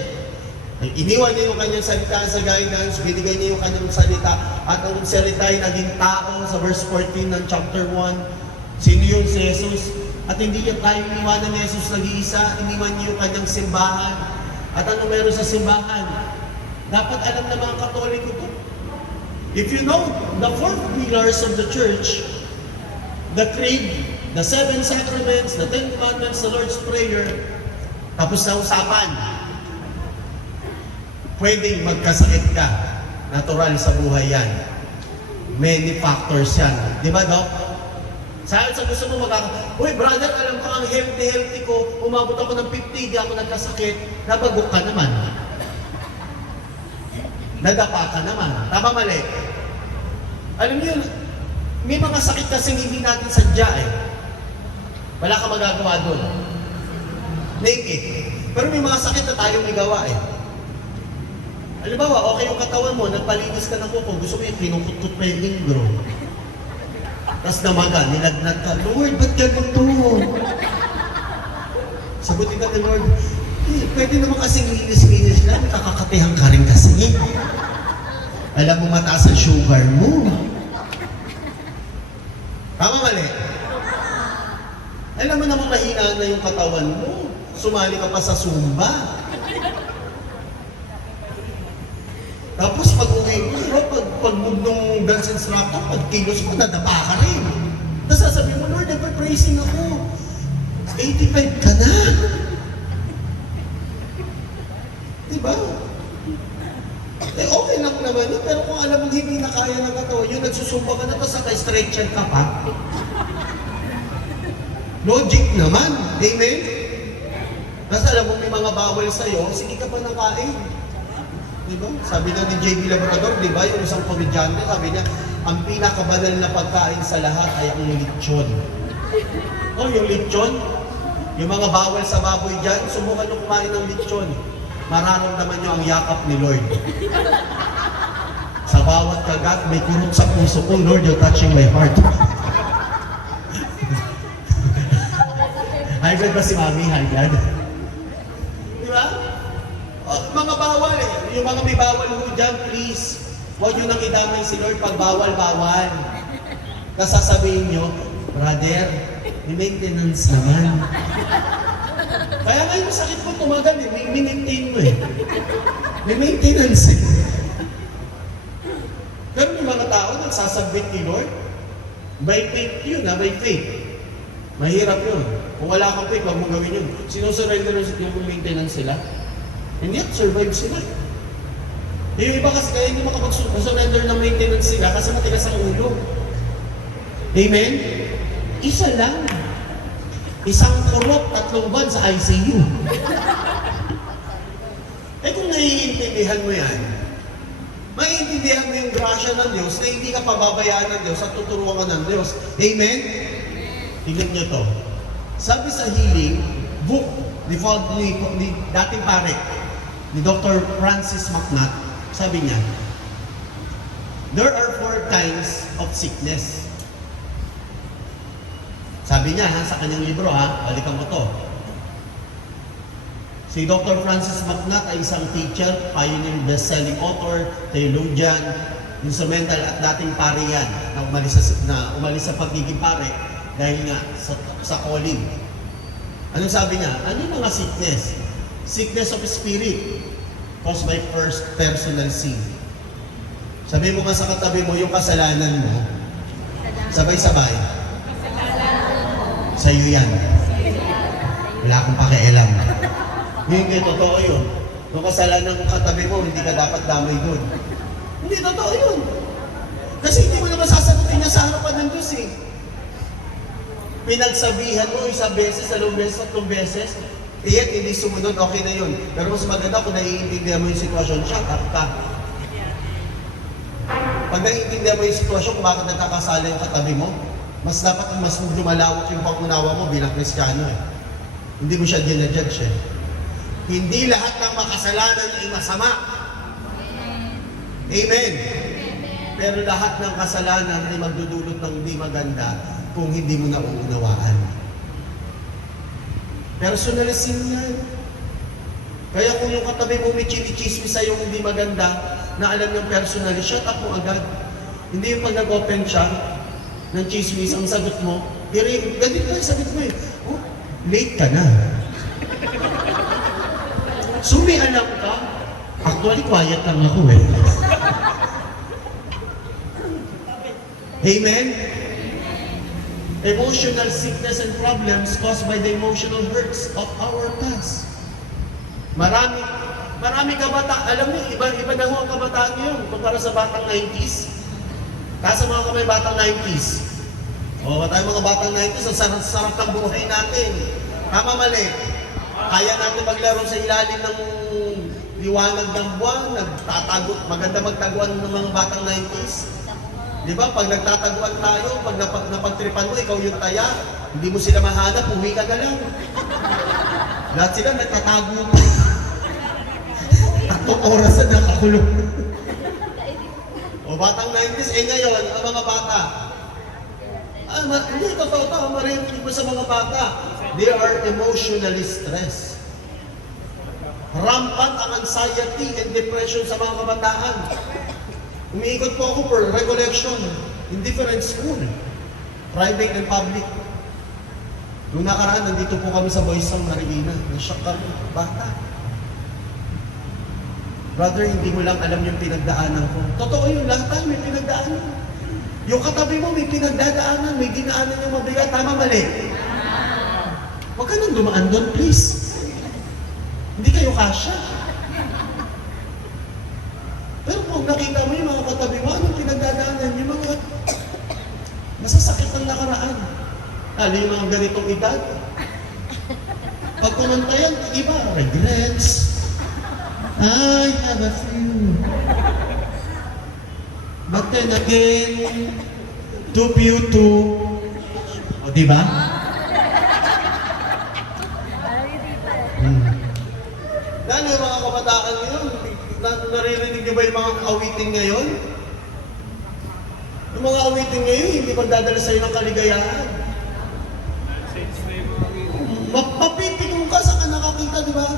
Iniwan niya yung kanyang salita sa guidance, binigay niya yung kanyang salita, at ang salita ay naging tao sa verse 14 ng chapter 1. Sino yung si Jesus? At hindi niya tayo iniwanan ni Jesus nag-iisa, iniwan niya yung kanyang simbahan. At ano meron sa simbahan? Dapat alam ng mga Katoliko to. If you know the 4 pillars of the church, the creed, the 7 sacraments, the 10 commandments, the Lord's Prayer, tapos na usapan. Pwedeng magkasakit ka. Natural sa buhay yan. Many factors yan. Di ba, Doc? Sa gusto mo uy, brother, alam ko ang healthy ko, umabot ako ng 50, di ako nagkasakit, nabagok ka naman. Nadapa ka naman. Tama, mali. Alam niyo, may mga sakit kasi hindi natin sadya eh. Wala ka magagawa doon. Naked. Pero may mga sakit na tayong igawa eh. Halimbawa, okay yung katawan mo, nagpalinis ka ng kuko, gusto mo yung kinukut-kut pa yung lingro. Tapos namaga, nilagnat ka, Lord, ba't ganito? Sagutin ka ni Lord, pwede naman kasing linis-linis lang, kakakapihan ka rin kasi. Alam mo mataas ang sugar mo. Tama, mali? Alam mo naman mahina na yung katawan mo. Sumali ka pa sa Zumba. Tapos pag-uwi mo, pag-move ng dance instructor, pag-kilos mo, nadapa ka rin. Tapos sasabihin mo, Lord, nagpa-praising ako. 85 ka na. Diba? Eh, okay lang naman yun, pero kung alam mong hindi na kaya ng katawan, yun, nagsusumba ka na, tapos naka-stretcher ka pa. Logic naman. Amen? Tapos alam mo, may mga bawal sa'yo, sige ka pa nakain. Diba? Sabi na ni J.B. Labrador, di ba? Yung isang komedyante, sabi niya, ang pinakabanal na pagkain sa lahat ay ang lechon. Oh, yung lechon, yung mga bawal sa baboy dyan, subukan nyo kumain ng lechon. Mararamdaman nyo ang yakap ni Lord. Sa bawat kagat, may kurot sa puso ko, Lord, you're touching my heart. Hybrid ba si Mami? Hybrid? Di ba? Mga bawal eh. Yung mga may bawal ho dyan, please. Huwag nyo nang idamay si Lord pag bawal. Kasasabihin nyo, brother, May maintenance naman. Kaya nga yung sakit mo tumagal eh, may maintain mo eh. May maintenance eh. Pero may mga tao nagsasubmit kay Lord. By faith yun by faith. Mahirap yun. Kung wala kang faith, wag mong gawin yun. Sinusurrender yung maintenance sila. And yet, survive sila. Yung iba kasi kaya hindi makapag-surrender ng maintenance sila kasi matigas ang ulo. Amen? Isa lang. Isang kurot, 3 buwan sa ICU. Eh kung naiintindihan mo yan, maiintindihan mo yung grasya ng Diyos na hindi ka pababayaan ng Diyos at tuturuan ka ng Diyos. Amen? Tingnan niyo to. Sabi sa healing book ni dating pare, ni Dr. Francis McNutt, sabi niya, there are 4 kinds of sickness. Sabi niya sa kanyang libro balikan mo to. Si Dr. Francis McNutt ay isang teacher, pioneer, best-selling author, theologian, instrumental at dating pare yan na umalis sa pagiging pare dahil nga sa calling. Anong sabi niya? Ano yung mga sickness? Sickness of spirit caused by first personal sin. Sabi mo ka sa katabi mo, yung kasalanan mo, sabay-sabay, sa'yo yan. Wala akong pakialam. Hindi, totoo yun. Yung kasalanan ng katabi mo, hindi ka dapat damay doon. Hindi, totoo yun. Kasi hindi mo naman sasagutin niya sa harapan ng Diyos eh. Pinagsabihan mo 1 beses, 2 beses, 3 beses, iyan, hindi sumunod, okay na yun. Pero mas maganda kung naiintindihan mo yung sitwasyon, shut up ka. Pag naiintindihan mo yung sitwasyon kung bakit nagkakasala yung katabi mo, mas dapat mas lumalawak yung pangunawa mo bilang Kristiyano eh. Hindi mo siya ginajudge eh. Hindi lahat ng makasalanan ay masama. Amen. Pero lahat ng kasalanan ay magdudulot ng hindi maganda kung hindi mo nauunawaan. Personal sin yan. Kaya kung yung katabi mo may chinichismis sa'yo hindi maganda, na alam yung personally, shut up mo agad. Hindi yung pag nag-open siya ng chismis, ang sagot mo, ganito na yung sagot mo eh. Oh, late ka na. So may alam ka, actually quiet lang ako eh. Amen? Emotional sickness and problems caused by the emotional hurts of our past. Marami kabataan, alam niyo, iba na ho ang kabataan ngayon kumpara sa batang 90s. Kasa mga kamay batang 90s. O, tayo mga batang 90s, ang sarap ng buhay natin. Tama mali. Kaya natin maglaro sa ilalim ng liwanag ng buwan, maganda magtaguan ng mga batang 90s. Di ba? Pag nagtataguan tayo, pag napagtripan mo, ikaw yung taya, hindi mo sila mahanap, uwi ka na lang. Lahat sila nagtatago mo. 3 oras na nakakulong. O batang 90s, ngayon, ang mga bata. Hindi, totoo ito, marinig mo sa mga bata. They are emotionally stressed. Rampant ang anxiety and depression sa mga kabataan. Umiikot po ako for recollection in different school, private and public. Nung nakaraan, nandito po kami sa Boys Town, Marikina. Na-shock kami, bata. Brother, hindi mo lang alam yung pinagdaanan ko. Totoo yun, lahat tayo may pinagdaanan. Yung katabi mo may pinagdadaanan, may dinaanan yung mabigat. Tama, mali? Huwag ka nang dumaan doon, please. Hindi kayo kasya. Pero kung nakita mo yung mga katabi mo, anong pinagdadaanan? Yung mga masasakit ng nakaraan. Lalo yung mga ganitong edad. Pag kumanta yan, iba, regrets. I have a few. But then again, too few to... O, diba? Lalo yung mga kabataan ngayon, naririnig niyo ba yung mga awitin ngayon? Yung mga awitin ngayon, hindi magdadala sa'yo ng kaligayahan. Mapipinong ka sa ka nakakita, di ba?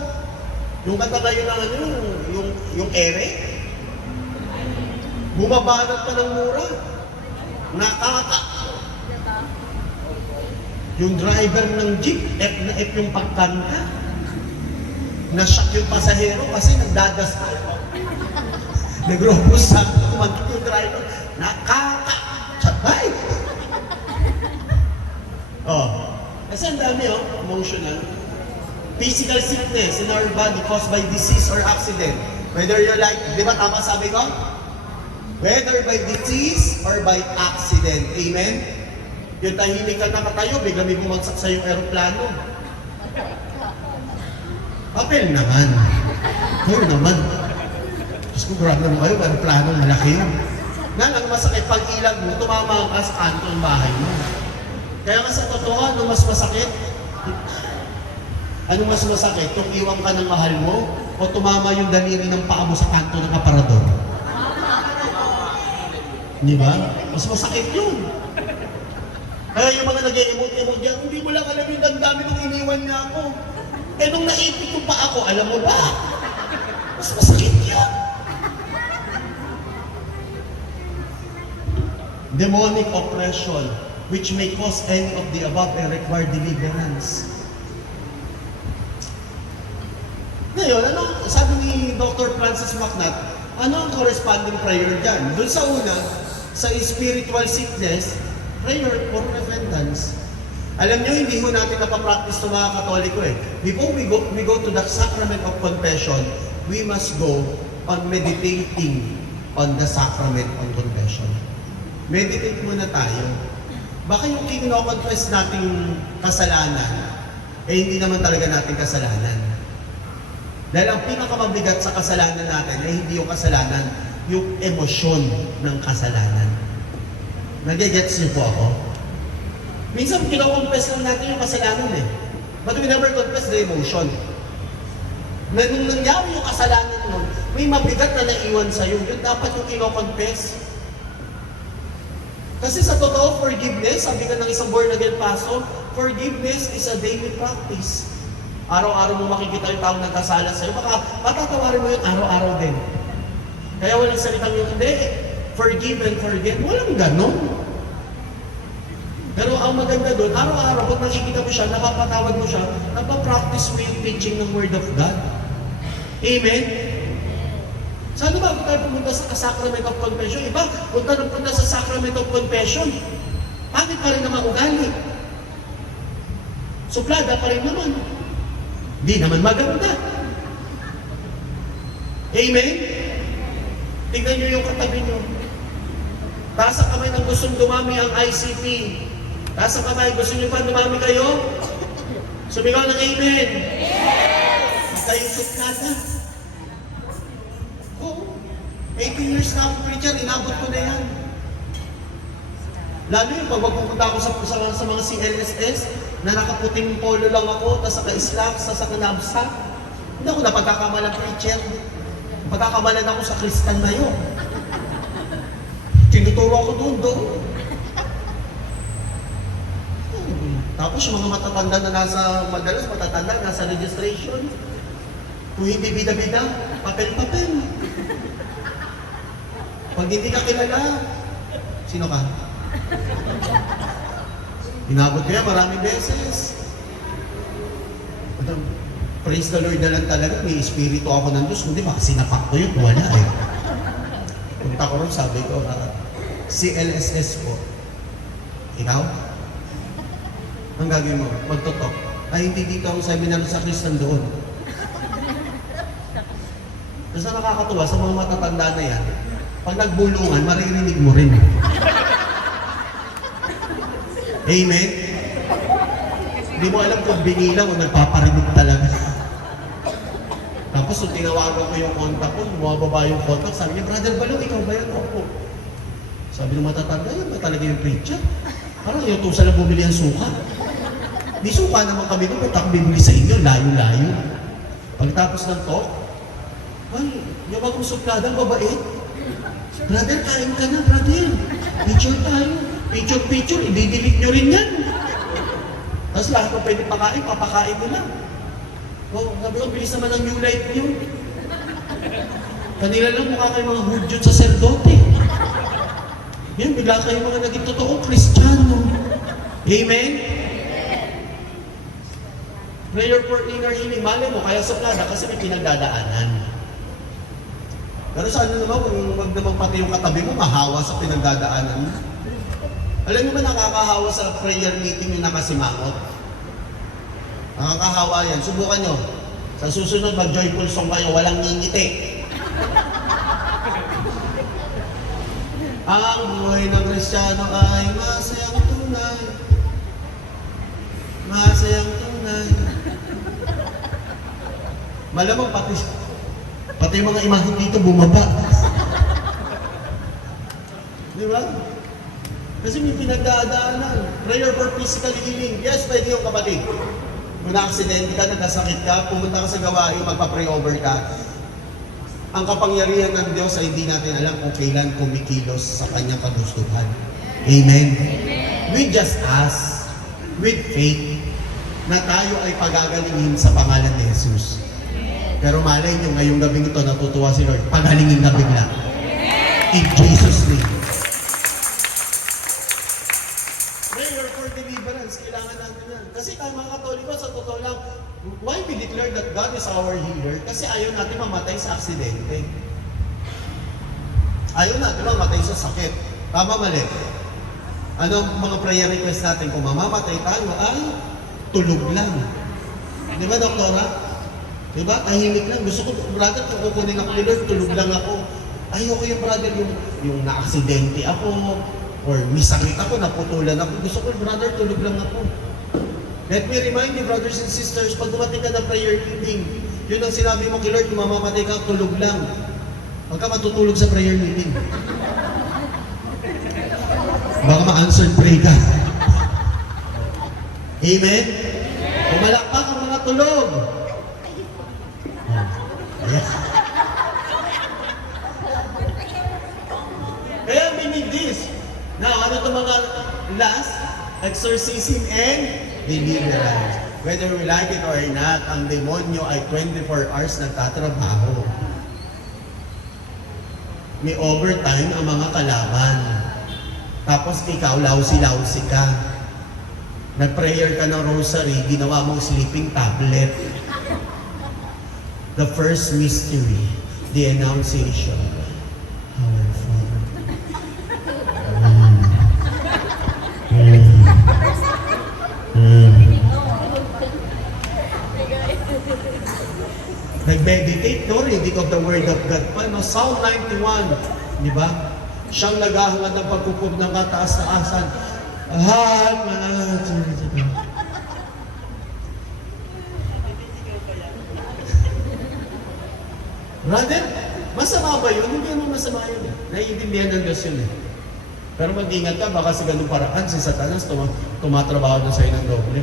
Yung kanta kayo na yung ere, bumabanat pa ng mura. Yung driver ng jeep, F na F yung pagkanta. Na-shock yung pasahero kasi nagdadasal. Nag-robust sa kumanta yung driver. Nakaka-chatay! Oh. Kasi ang dami emotional. Physical sickness in our body caused by disease or accident. Whether you're like, di ba tama sabi ko? Whether by disease or by accident. Amen? Yung tahimik ka nakatayo, bigla may bumagsak sa yung aeroplano. Papel naman. Kayo naman. Diyos ko, grabe naman kayo, aeroplano, malaki yun. Ang masakit, pag ilag mo, tumama ka sa kanto ng bahay mo. Kaya nga sa totoo, ano mas masakit? Ano mas masakit? Kung iwan ka ng mahal mo o tumama yung daliri ng paa mo sa kanto ng aparador? Di ba? Mas masakit yun. Kaya yung mga nag-i-emote-emote yan, hindi mo lang alam yung damdami nung iniwan niya ako. Eh nung naipit yung paa ko, alam mo ba? Mas masakit yan. Demonic oppression, which may cause any of the above and require deliverance. Ngayon, sabi ni Dr. Francis McNutt, ano ang corresponding prayer dyan? Doon sa una, sa spiritual sickness, prayer for repentance. Alam nyo, hindi ho natin napapractice ito mga Katoliko eh. Before we go to the sacrament of confession, we must go on meditating on the sacrament of confession. Meditate muna tayo. Baka yung kino-confess nating kasalanan, eh hindi naman talaga natin kasalanan. Dahil ang pinakamabigat sa kasalanan natin ay hindi yung kasalanan, yung emosyon ng kasalanan. Nagigets niyo po ako? Minsan kino-confess lang natin yung kasalanan eh. But we never confess the emotion. Na nung nangyari yung kasalanan nun, may mabigat na naiwan sa'yo. Yun dapat yung kino-confess. Kasi sa totoo, forgiveness, sabi ka ng isang born again pastor, forgiveness is a daily practice. Araw-araw mo makikita yung taong nagkasala sa'yo, baka matatawarin mo yun araw-araw din. Kaya walang salitang yung hindi, forgive and forget, walang ganon. Pero ang maganda doon, araw-araw, pag nakikita mo siya, napapatawad mo siya, napapractice mo yung teaching ng Word of God. Amen? Saan ba tayo pumunta sa Sacrament of Confession? Iba, punta sa Sacrament of Confession. Pangit pa rin naman ugali. Suplada pa rin naman. Di naman maganda. Amen? Tingnan nyo yung katabi nyo. Taas ang kamay ng gustong dumami ang ICP. Taas ang kamay, gusto nyo pa dumami kayo? Sumigaw ng amen. Yes! Kayong suplada. Oo. 18 years na akong preacher, inabot ko na yan. Lalo yung pag pupunta ako sa mga CLSS, na nakaputing polo lang ako, tapos naka-slacks, tapos naka-knapsack. Hindi ako napagkakamalang preacher. Pagkakamalan ako sa Kristan na yun. Tinuturo ako doon. Tapos yung mga matatanda na madalas matatanda, nasa registration. Kung hindi bida-bida, papel-papel. Pag hindi ka kilala, sino ka? Inabot ko yan maraming beses. Praise the Lord na lang talaga, may espiritu ako ng Diyos, kundi baka sinapak ko yun, wala eh. Punta ko rin, sabi ko, CLSS po. Ikaw? Ang gagawin mo, magtotok. Ay, hindi dito ang seminar sa Kristan doon. Kasi nakakatuwa, sa mga matatanda na yan, pag nagbulungan, maririnig mo rin. Amen? Hindi mo alam kung binilang o nagpaparinig talaga. Tapos nung tinawagan ko yung contact ko, bumababa yung contact, sabi niya, Brother Balong, ikaw ba yan? Opo. Sabi ng matatanda, yan ba talaga yung preacher? Parang yung tusa lang bumili ang suka. Di suka naman kami ko, ba't ako bibili sa inyo? Layo-layo. Pagtapos ng talk, ay, yung bagong sukladang babait. Brother, kain ka na, brother. Picture tayo. Picture, i-delete nyo rin yan. Tapos lahat ng pwede pakain, papakain nila. Oh, sabi ko, bilis naman ang new life nyo. Kanila lang mukha kayo mga hudyot sa serdote. Yan, bigla kayo mga naging totoong Kristiyano. Amen? Prayer for inner healing. Mali mo, kaya suplada kasi may pinagdadaanan. Pero sa ano naman, kung wag naman pati yung katabi mo, mahawa sa pinagdadaanan mo. Alam niyo ba nakakahawa sa prayer meeting yung nakasimangot? Nakakahawa yan. Subukan nyo. Sa susunod, mag-joyful song kayo, walang ngingiti. Ang buhay ng Kristiyano ay masayang tunay. Masayang tunay. Malamang pati yung mga imahin dito bumaba. Di ba? Kasi may pinagdadaanan. Prayer for physical healing. Yes, pwede yung kapatid. Kung na-aksidente ka, nagkasakit ka, pumunta ka sa gawain, magpa-pray over ka. Ang kapangyarihan ng Diyos ay hindi natin alam kung kailan kumikilos sa kanyang kagustuhan. Amen? We just ask with faith na tayo ay pagagalingin sa pangalan ni Jesus. Pero malay nyo, ngayong gabing ito, natutuwa si Lord, pagalingin na bigla. In Jesus' name. Prayer for deliverance, kailangan natin yan. Kasi tayo mga Katoliko, sa totoo lang, why we declare that God is our healer? Kasi ayaw natin mamatay sa aksidente. Ayaw natin mamatay sa sakit. Tama, mali? Ano mga prayer request natin? Kung mamamatay tayo, ay tulog lang. Di ba, Doktora? Diba? Tahimik lang. Gusto ko, brother, kung kukunin ako ni Lord, tulog lang ako. Ayoko yung brother, yung na-aksidente ako, or misakit ako, naputulan ako. Gusto ko, brother, tulog lang ako. Let me remind you, brothers and sisters, pag dumating ka na prayer meeting, yun ang sinabi mo kay Lord, kung mamamatay ka, tulog lang. Huwag ka matutulog sa prayer meeting. Baka ma-answered pray ka. Amen? Pumalakpak ang mga tulog. Yes. Kaya we need this. Now, ano ito mga last? Exorcism and deliverance. Whether we like it or not, ang demonyo ay 24 hours nagtatrabaho. May overtime ang mga kalaban. Tapos ikaw, lawsi-lawsi ka. Nag-prayer ka ng rosary, ginawa mong sleeping tablet. The first mystery, the Annunciation. Our Father. Nag-meditate, no? Reading of the Word of God pa, no? Psalm 91, di ba? Siyang naghahangad ng pagkukup ng kataas-taasan. Brother, masama ba yun? Hindi naman masama yun. Naiintindihan ng Diyos yun eh. Pero mag-ingat ka, baka sa ganung paraan, si Satanas tumatrabaho na sa'yo ng doble.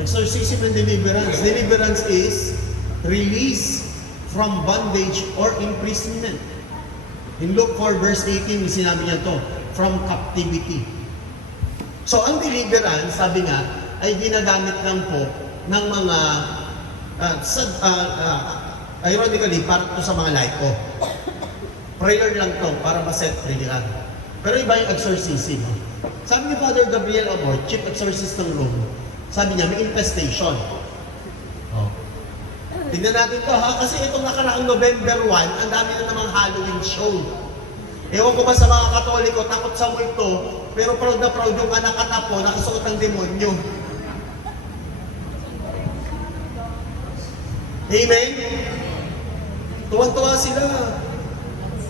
Exorcism and deliverance. Deliverance is release from bondage or imprisonment. In Luke 4 verse 18, sinabi niya to, from captivity. So ang deliverance, sabi nga, ay ginagamit lang po ng mga ironically, para to sa mga laiko. Prayer lang to para ma-set free ka. Pero iba yung exorcism. Sabi ni Father Gabriel Amor, Chief Exorcist ng Rome, sabi niya, may infestation. Oh. Tignan natin to ha, kasi itong nakaraang November 1, ang dami na namang Halloween show. Ewan ko ba sa mga Katoliko, takot sa mo ito, pero proud na proud yung anak at apo, nakasuot ng demonyo. Amen? Tuwan-tuwa sila.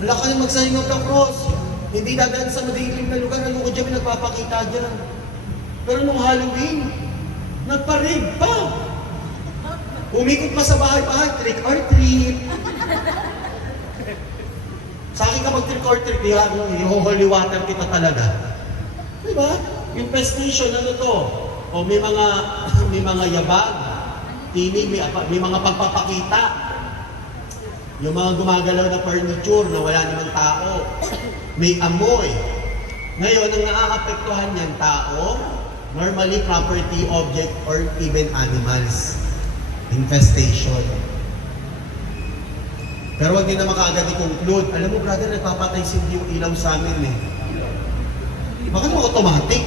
Wala ka nang magsahingog ng cross. Hindi dadaan sa madilim na lugar, ano ko dyan, nagpapakita dyan. Pero nung Halloween, nagparig pa. Umikot pa sa bahay-bahay, trick or treat. Sa akin ka mag-trick or treat, i-holy water kita talaga. Diba? Infestation, ano to? O may mga yabag, tinig, may mga pagpapakita. Yung mga gumagalaw na furniture na wala namang tao. May amoy. Ngayon, ang naaapektuhan niyang tao, normally property, object, or even animals. Infestation. Pero wag din na makaagad i-conclude. Alam mo, brother, nagpapatay sindi yung ilaw sa amin eh. Bakit mo automatic?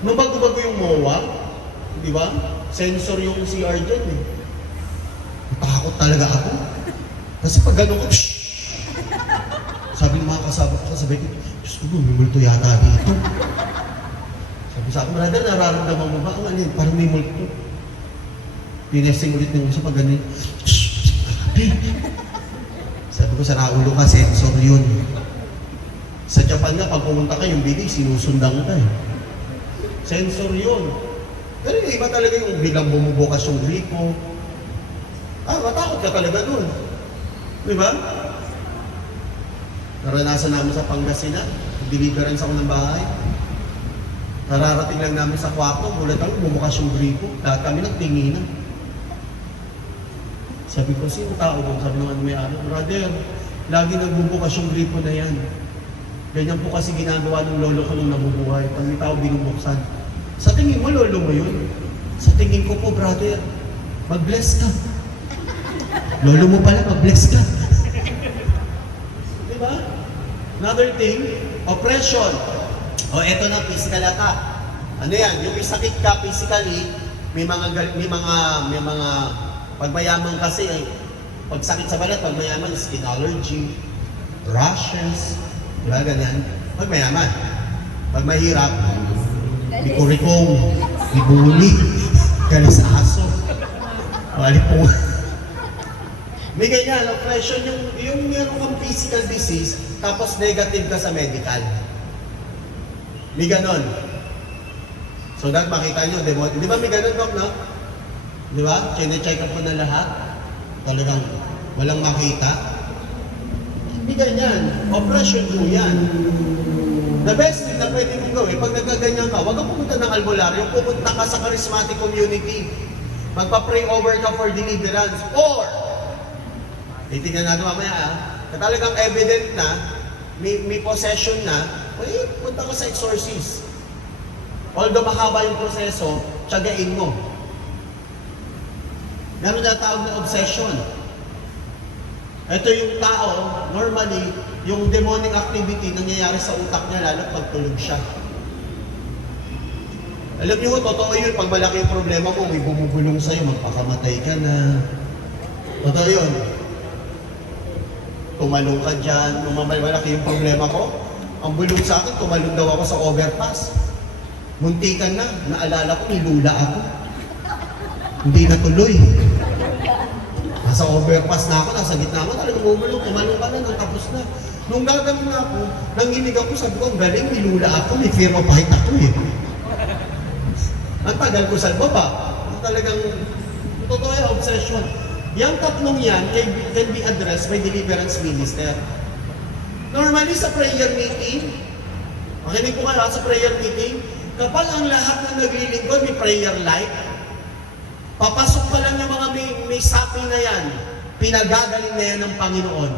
Nung bago-bago yung MOA, Di ba? Sensor yung CR dyan eh. Natakot talaga ako. Kasi pag gano'n ko, shhh! Sabi ng mga kasama ko, sabi ko, Diyos ko, may multo yata dito. Sabi sa akin, brother, nararamdaman mo ba? Ang alin, parang may multo. Pinesting ulit ng isa pag ganun. Shhh! Sabi ko, sa naulo ka, sensor yun. Sa Japan nga, pag pumunta ka, yung bilis, sinusundan ka eh. Sensor yun. Pero yung iba talaga yung bilang bumubukas yung gripo. Matakot ka talaga dun. Di ba? Naranasan namin sa Pangasinan. Deliverance ako ng bahay. Nararating lang namin sa kwarto. Gulat ako, bumukas yung gripo. Lahat kami nagtinginan. Sabi ko, sino tao doon? Sabi naman may-ari, brother, lagi nagbubukas yung gripo na yan. Ganyan po kasi ginagawa ng lolo ko nung nabubuhay. Pag may tao binubuksan. Sa tingin mo, lolo mo yun? Sa tingin ko po, brother, mag-bless ka. Lolo mo pala, mag-bless ka. Diba? Another thing, oppression. Eto na, physical attack. Ano yan? Yung may sakit ka physically, may mga pag mayaman kasi, pag sakit sa balat, pag mayaman, skin allergy, rashes, diba ganyan? Pag mayaman. Pag mahirap, likurikong, libuli, galis aso, walipong. May ganyan, oppression, yung meron kang physical disease, tapos negative ka sa medical. May ganon. So that makita nyo, di ba may ganon, Doc, no? Di ba? Chine-check up ko na lahat. Talagang walang makita. Hindi ganyan. Oppression po yan. The best thing na pwede mong gawin, pag nagkaganyan ka, huwag kang pumunta ng albularyo, pumunta ka sa charismatic community. Magpa-pray over ka for deliverance. Or, titignan natin mamaya, talagang evident na, may possession na, punta ka sa exorcist. Although mahaba yung proseso, tiyagain mo. Meron na tawag na obsession. Ito yung tao, normally, yung demonic activity nangyayari sa utak niya, lalo pag tulog siya. Alam niyo, totoo yun, pag malaki yung problema mo, may bumubulong sa'yo, magpakamatay ka na. Totoo yun. Tumalong ka dyan, malaki yung problema ko. Ang bulong sa akin, tumalong daw ako sa overpass. Muntikan na, naalala ko, nilula ako. Hindi natuloy. Nasa overpass na ako, nasa gitna ako, talagang bumulong, tumalong ka na, nang tapos na. Nung gagawin na ako, nanginig ako, sabi ko, ang galing, nilula ako, may fear of height ako eh. Ang tagal ko sa baba. Talagang, totoo yung obsession. Yang tatlong yan can be addressed by deliverance minister. Normally sa prayer meeting, makinig po kayo sa prayer meeting, kapag ang lahat na naglilingkod may prayer life, papasok pa lang yung mga may sapi na yan, pinagagaling na yan ng Panginoon.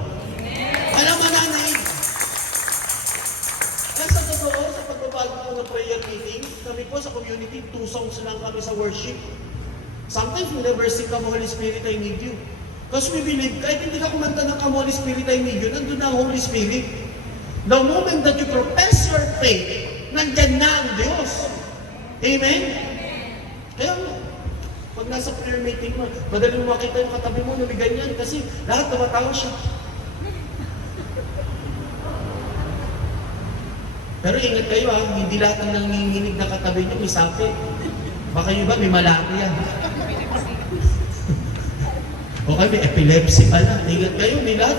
Alam mo na nain. Kasi sa totoo, sa pagbabago po ng prayer meeting, kami po sa community, 2 songs lang kami sa worship. Sometimes we never sing Come Holy Spirit, I Need You. Because we believe, kahit hindi ka kumanta ng Come Holy Spirit, I Need You, nandun na ang Holy Spirit. The moment that you profess your faith, nandyan na ang Diyos. Amen? Kaya, pag nasa prayer meeting mo, madali mo makita yung katabi mo na may ganyan kasi lahat tumatawa siya. Pero ingat kayo hindi lahat ng nanginginig na katabi nyo may sakit. Baka yung iba may malaria. O kayo may epilepsy pala. Ingat kayo, may lahat.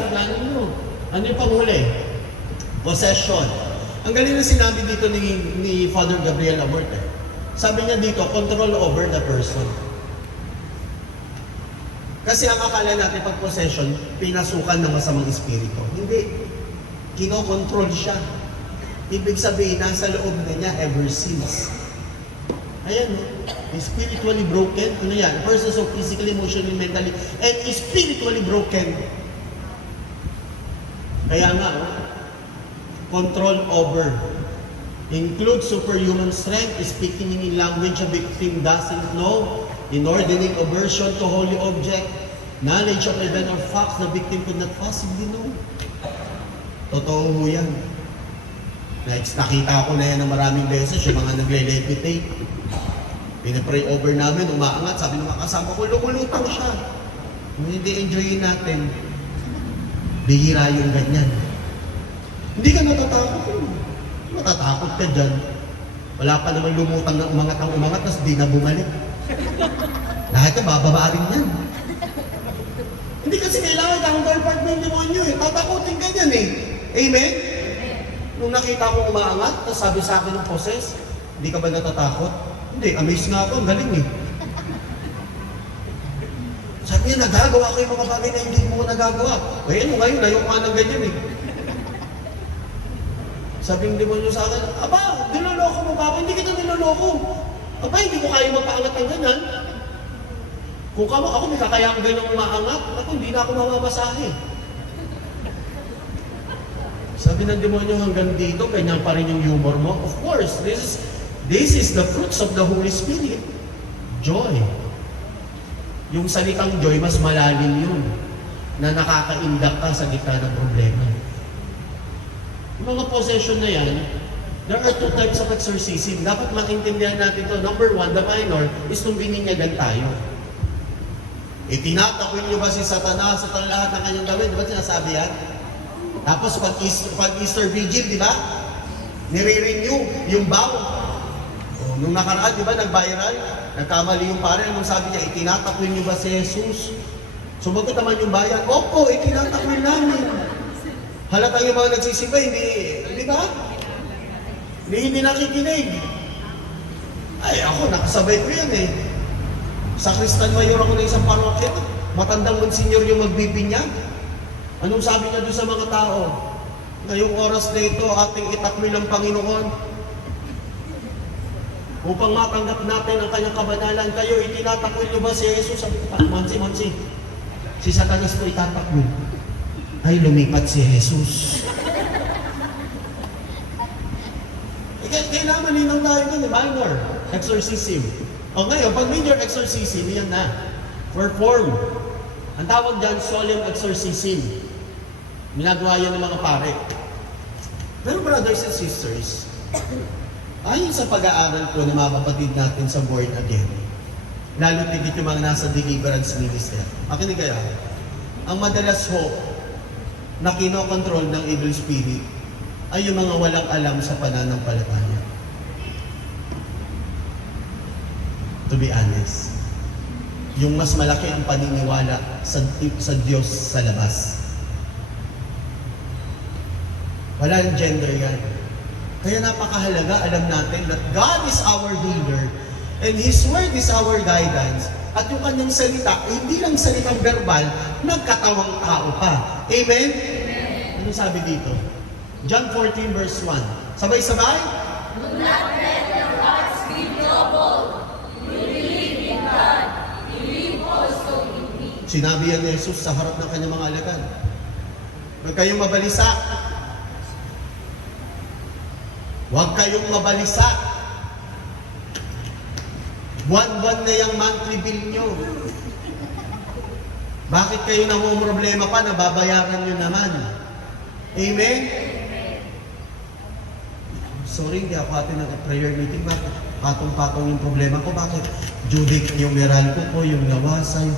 Ano yung panghuli? Possession. Ang galing na sinabi dito ni Father Gabriel Amort. Sabi niya dito, control over the person. Kasi ang akala natin pag possession, pinasukan ng masamang espiritu. Hindi. Kinokontrol siya. Ibig sabihin, nasa loob na niya ever since. Ayan, spiritually broken. Ano yan? A person so physically, emotionally, mentally, and spiritually broken. Kaya nga, control over. Includes superhuman strength, speaking in language a victim doesn't know, inordinate aversion to holy object, knowledge of event or facts the victim could not possibly know. Totoo ho yan. Nakita ko na yan ng maraming beses, yung mga nagle-levitate. Pinapray over namin, umaangat. Sabi ng mga kasama ko, lumulutang siya. Kung hindi enjoyin natin, bihira yung ganyan. Hindi ka natatakot. Matatakot ka dyan. Wala pa naman lumutang na umangat ang umangat, tapos di na bumalik. Lahat ka, bababa rin yan. Hindi kasi kailangan counterpart mo yung demonyo eh. Tatakutin ka yan eh. Amen? Nung nakita ko umaangat, tapos sabi sa akin ng poses, hindi ka ba natatakot? Hindi, amazed nga ako, ang galing eh. Sabi niya, nagagawa ko yung mga bagay na hindi mo nagagawa. Ngayon, ayoko nga ng ganyan eh. Sabi ng demonyo sa akin, aba, niloloko mo ba ako? Hindi kita niloloko. Aba, hindi ko kaya magpaangat ng ganyan. Kung ako may kakayang ganyang umaangat, ako hindi na ako mamamasahe. Sabi ng demonyo, hanggang dito, ganyan pa rin yung humor mo. Of course, this is the fruits of the Holy Spirit. Joy. Yung salitang joy, mas malalim yun. Na nakaka-indak ka sa gitna ng problema. Yung mga possession na yan, there are two types of exorcism. Dapat maintindihan natin to. Number one, the minor, is nung bininyagan tayo. Tinatakwil nyo ba si Satanas sa lahat ng kanyang gawin? Di ba sinasabi yan? Tapos pag Easter Vigil, di ba? Nire-renew yung vow. Nung nakaraan, di ba, nag-viral? Nagkamali yung pare. Anong sabi niya, itinatakwil nyo ba si Jesus? Sumagot naman yung bayan, opo, itinatakwil namin. Halatang yung mga nagsisimba, hindi ba? Hindi nakikinig. Ay, ako, nakasabay ko yan eh. Sa Kristan Mayor ako ng isang parokya, matandang monsignor yung magbibinyag. Anong sabi niya doon sa mga tao? Ngayong oras na ito, ating itakwil ang Panginoon. Upang matanggap natin ang kanyang kabanalan, kayo, itinatakwil niyo ba si Jesus? Sabi ko, mansi. Si Satanas po itatakwil. Ay, lumipat si Jesus. Kailangan malinaw tayo dun, minor exorcism. O ngayon, pag major exorcism, yan na. Perform. Ang tawag dyan, solemn exorcism. Ginagawa yan ng mga pare. Pero brothers and sisters, ayon sa pag-aaral ko ng mga kapatid natin sa Born Again, lalo tigit yung mga nasa deliverance minister. Makinig kaya, ang madalas ho na kinokontrol ng evil spirit ay yung mga walang alam sa pananampalataya. To be honest, yung mas malaki ang paniniwala sa Diyos sa labas. Wala yung gender yan. Kaya napakahalaga, alam natin that God is our healer and His Word is our guidance. At yung kanyang salita, hindi lang salitang verbal, nagkatawang tao pa. Amen? Ano sabi dito? John 14 verse 1. Sabay-sabay? Do not let your hearts be troubled. You believe in God. Believe also in me. Sinabi yan ni Jesus sa harap ng kanyang mga alagad. Huwag kayong mabalisa. Huwag kayong mabalisa. Buwan-buwan na yung monthly bill nyo. Bakit kayo namumroblema pa na babayaran nyo naman? Amen? Sorry, hindi ako atin ng prayer meeting. Bakit? Patong-patong yung problema ko. Bakit? Due date yung meral ko yung nawasay.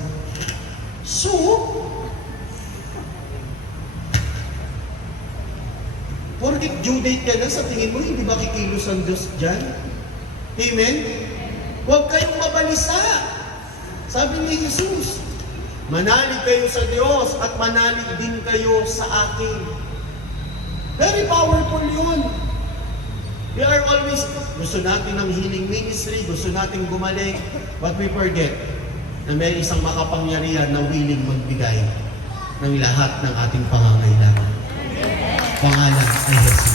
So, porkit due date ka na, sa tingin mo, hindi ba kikilos ang Diyos dyan? Amen? Huwag kayong mabalisa. Sabi ni Jesus, manalig kayo sa Diyos at manalig din kayo sa akin. Very powerful yun. We are always, gusto natin ng healing ministry, gusto natin gumaling, but we forget na may isang makapangyarihan na willing magbigay ng lahat ng ating pangangailangan. Pangalan ay Jesus.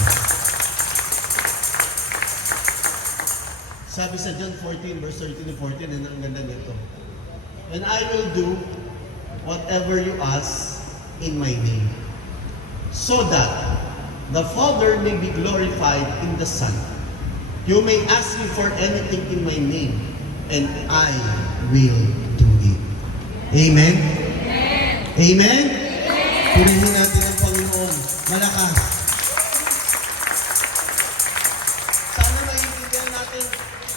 Sabi sa John 14 verse 13 and 14, and ang ganda nito. And I will do whatever you ask in my name, so that the Father may be glorified in the Son. You may ask me for anything in my name, and I will do it. Amen? Amen? Amen? Purihin natin ang Panginoon. Malakas. Sana maintindihan natin,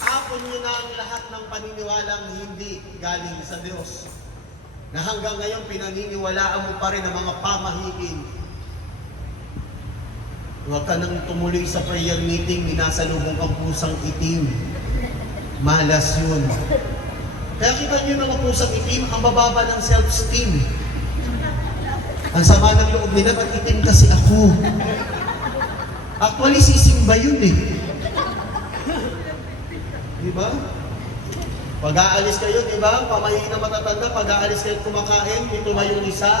hapon nyo na ang lahat. lahat ng paniniwalang hindi galing sa Diyos. Na hanggang ngayon pinaniniwalaan mo pa rin ang mga pamahiin. Huwag ka nang tumuloy sa prayer meeting, minasalubong kang pusang itim. Malas yun. Kaya kita nyo ng pusang itim, ang bababa ng self-esteem. Ang sama ng loob nila, ba't itim kasi ako? Actually, sisimba yun eh. Diba? Pag-aalis kayo, diba? Pamahiin na matatanda, pag-aalis kayo kumakain, may tumayong isa,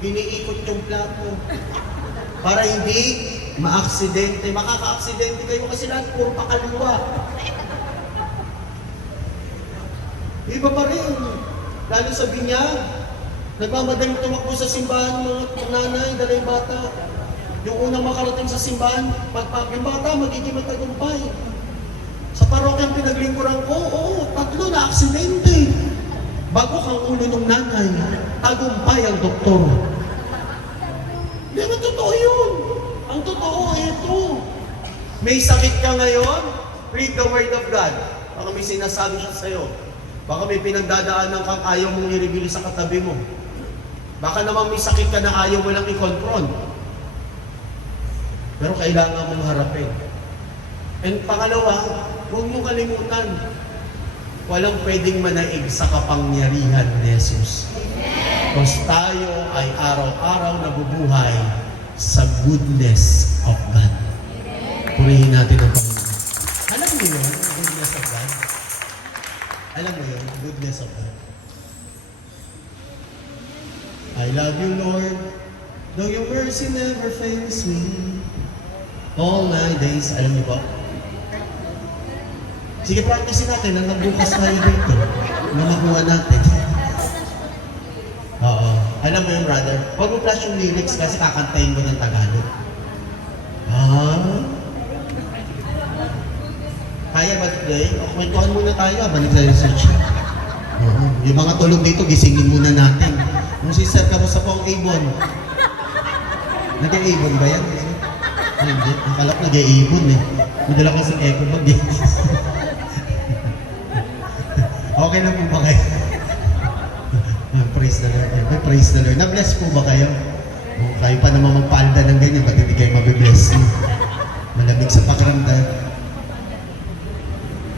iniikot yung plato. Para hindi ma-aksidente. Makaka-aksidente kayo kasi lahat puro pakaliwa. Iba pa rin. Lalo sa binyag. Nagmamadaling tumakbo sa simbahan mga nanay, dala yung bata. Yung unang makarating sa simbahan, yung bata magiging magtagumpay. Sa parokyang pinaglingkuran ko, tatlo na aksidente. Bago kang ulo ng nanay, tagumpay ang doktor. Hindi naman totoo yun. Ang totoo, ito. May sakit ka ngayon, read the Word of God. Baka may sinasabi siya sa'yo. Baka may pinagdadaanan kang ayaw mong i-reveal sa katabi mo. Baka naman may sakit ka na ayaw mo lang i-confront. Pero kailangan mong harapin. And pangalawa, huwag mong kalimutan, walang pwedeng manaig sa kapangyarihan ni Jesus. Because tayo ay araw-araw nabubuhay sa goodness of God. Purihin natin ang Panginoon. Alam mo yun, goodness of God? Alam mo yun, goodness of God? I love you, Lord, though your mercy never fails me. All my days, alam niyo ba? Sige, practicein natin ang nagbukas tayo dito na makuha natin. Oo. Alam mo yun, brother? Huwag mo flash yung lyrics kasi kakantayin ko ng Tagalog. Kaya ba today? O, kwentuhan muna tayo. Balik tayo sa church. Oo. Yung mga tulog dito, gisingin muna natin. Kung sister ka mo sa pong Avon. Nag-a-Avon ba yan? Hindi. Akala ko nag-a-Avon eh. Madala ko sa eco bag eh. Okay lang po ba kayo? Praise the Lord. Praise the Lord. Na-bless po ba kayo? O, kayo pa naman magpaalda ng ganyan, ba't hindi kayo mabibless? Malamig sa pakiramdam.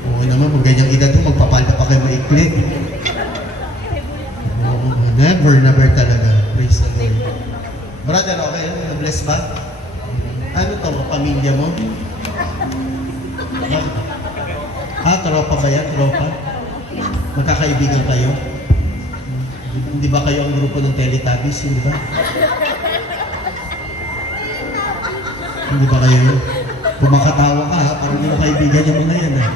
Oo naman, kung ganyang edad mo, magpapaalda pa kayo maikli. Oo, never talaga. Praise the Lord. Brother, okay? Na-bless ba? Ano to? Pamilya mo? Tropa ba yan? Tropa? Magkakaibigan kayo? Hindi ba kayo ang grupo ng Teletubbies? Hindi ba? Hindi ba kayo? Kumakatawa ka ha, parang hindi mo kaibigan yung mga yan ha.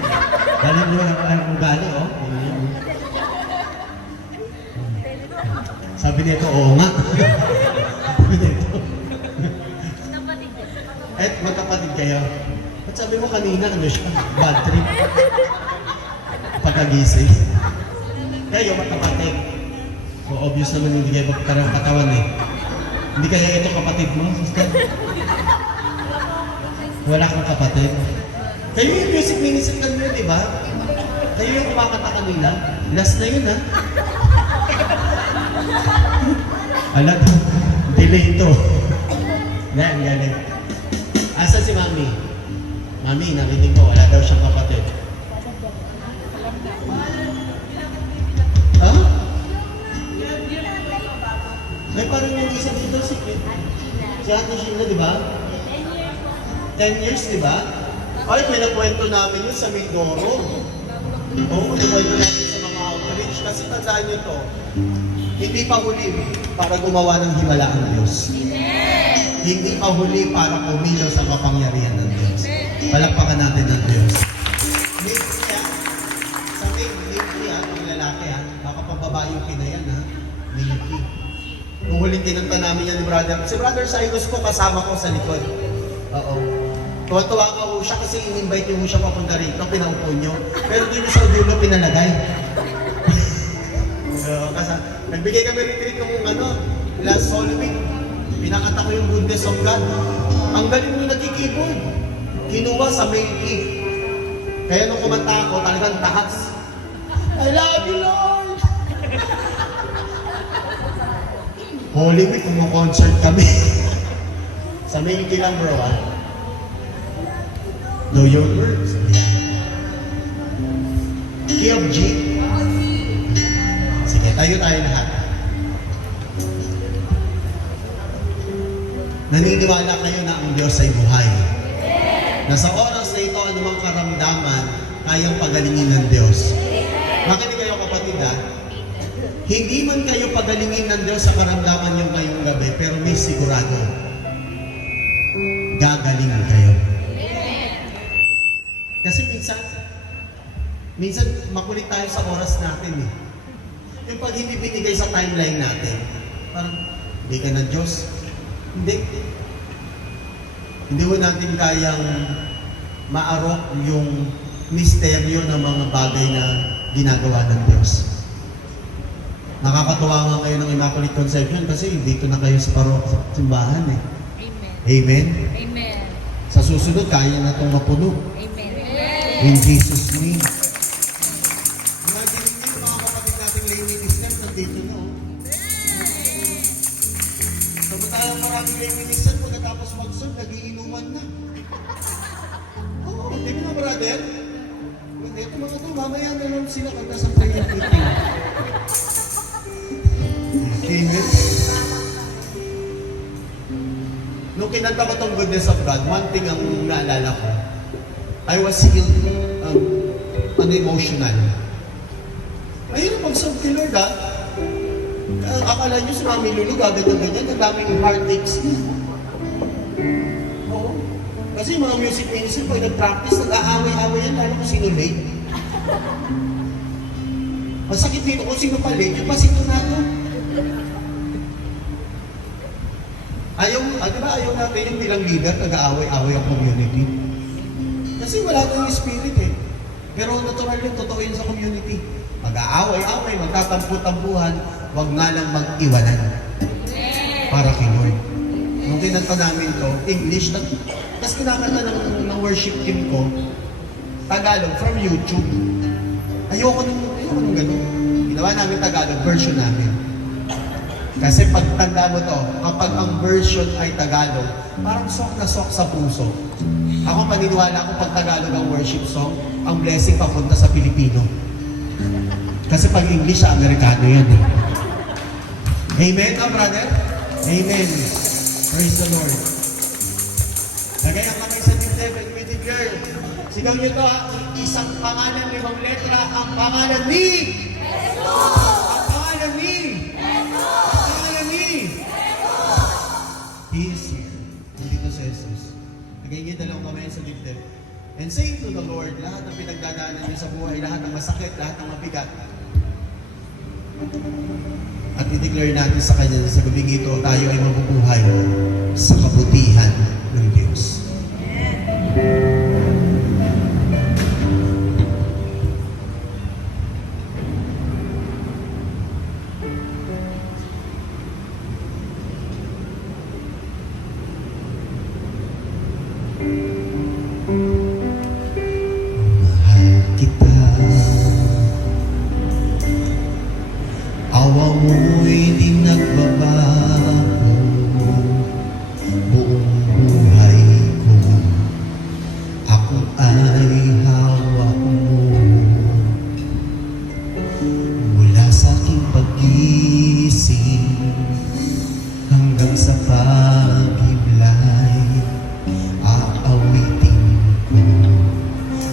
Alam mo ang ugali, oh. Sabi nito, oo nga. Sabi nito. Magkapatid kayo. At sabi mo kanina, ano siya? Bad trip. Pagkagising. Kayo, magkapatid. So, obvious naman hindi kayo magkaroon katawan eh. Hindi kaya ito kapatid mo, sister? Wala kang kapatid. Kayo yung music ministry kanina, di ba? Kayo yung kumakanta kanina. Last na yun, ha? Alam, delay ito. Yan, galing. Asan si Mami? Mami, narinig ko, wala daw siyang kapatid. Ha? May parang yung isa dito, si Ate Sheila, di ba? 10 years, di ba? Ay, may nakwento namin yun sa Mindoro. Oo, nakwento namin sa mga outreach. Kasi tandaan nyo to, hindi pa huli para gumawa ng himala ang Diyos. Hindi pa huli para kumilaw sa kapangyarihan ng Diyos. Palakpakan natin ng Diyos. Maybe yan, sa maybe yan, yung lalaki yan, baka pambabae yung kinayan ha, maybe. Nung huling kinanta namin yan ni brother, si brother Cyrus ko kasama ko sa likod. Oo. Tuwa-tuwa ka ho siya kasi in-invite niyo siya papunta rito, pinaupo niyo. Pero doon sa dulo pinalagay. Kasi nagbigay kami retreat nung last Holy Week. Pinakanta ko yung goodness of God. Ang galing nung nagkikeyboard. Kinuha sa main key. Kaya nung kumanta ako, talagang taas. I love you, Lord! Holy Week, concert kami. Sa Maynila lang, bro, ah. Know your words. Key of G. Sige, tayo lahat. Naniniwala kayo na ang Diyos ay buhay. Na sa oras na ito, anumang karamdaman, kayang pagalingin ng Diyos. Makinig kayo kapatid ha. Hindi man kayo pagalingin ng Diyos sa karamdaman nyo ngayong gabi, pero may sigurado. Gagaling kayo. Kasi minsan makulit tayo sa oras natin eh. Yung pag hindi binigay sa timeline natin, parang, hindi ka ng Diyos. Hindi. Hindi mo natin kayang maarok yung misteryo ng mga bagay na ginagawa ng Diyos. Nakakatuwa nga ngayon ng Immaculate Conception kasi dito na kayo sa simbahan eh. Amen. Amen? Amen. Sa susunod, kaya na itong mapuno. Amen. In Jesus' name. Imagine nyo, mga kapatid nating lay ministers, nandito na oh. Samantalang maraming lay ministers, pagkatapos mag-serve, nagiinuman na. Oo, di ba na brother? Ito mga to, mamaya na lang sila kanta sa prayer meeting. Amen. Nung kinanta ko tong goodness of God, one thing ang naalala ko, I was still emotional. Ayun, pag-serve kay Lord ha. Akala nyo si Mami Lulu, gaganyan-ganyan, ang daming heartaches niya. Oo. Kasi yung mga music minister, pag nag-practice, nag-aaway-aaway yan, lalo kung sino late. Masakit dito kung sino pa late, yung pasito na ito. Ayaw natin yung bilang leader, nag-aaway-aaway ang community. Kasi wala tayong spirit eh. Pero natural yun, totoo yun sa community. Mag-aaway-aaway, magtatampu-tampuhan, wag nga lang mag-iwanan. Para kay Lord. Nung kinanta namin to, English, tapos kinakanta ng worship team ko, Tagalog from YouTube. Ayoko nung ganun. Ginawa namin Tagalog, version namin. Kasi pag tanda mo to, kapag ang version ay Tagalog, parang sok na sok sa puso. Ako paniniwala ko pag Tagalog ang worship song, ang blessing papunta sa Pilipino. Kasi pag English sa Amerikano yan eh. Amen, brother? Amen. Praise the Lord. Lagay ang kamay sa dibdib and we declare. Sigaw nyo to ha, isang pangalan, 5 letra, ang pangalan ni Jesus! Ang pangalan ni Jesus! Ang pangalan ni Jesus! He is here. Nandito si Jesus. Lagay nyo dalawang kamay sa dibdib. And say to the Lord, lahat ng pinagdadaanan niyo sa buhay, lahat ng masakit, lahat ng mabigat. At i-declare natin sa Kanya na sa gabing ito, tayo ay mabubuhay sa kabutihan ng Diyos. Mahal kita, awa mo'y di nagbabago, buong buhay ko, ako ay hawak mo. Mula sa aking pag-gising hanggang sa pag-iblay, aawitin ko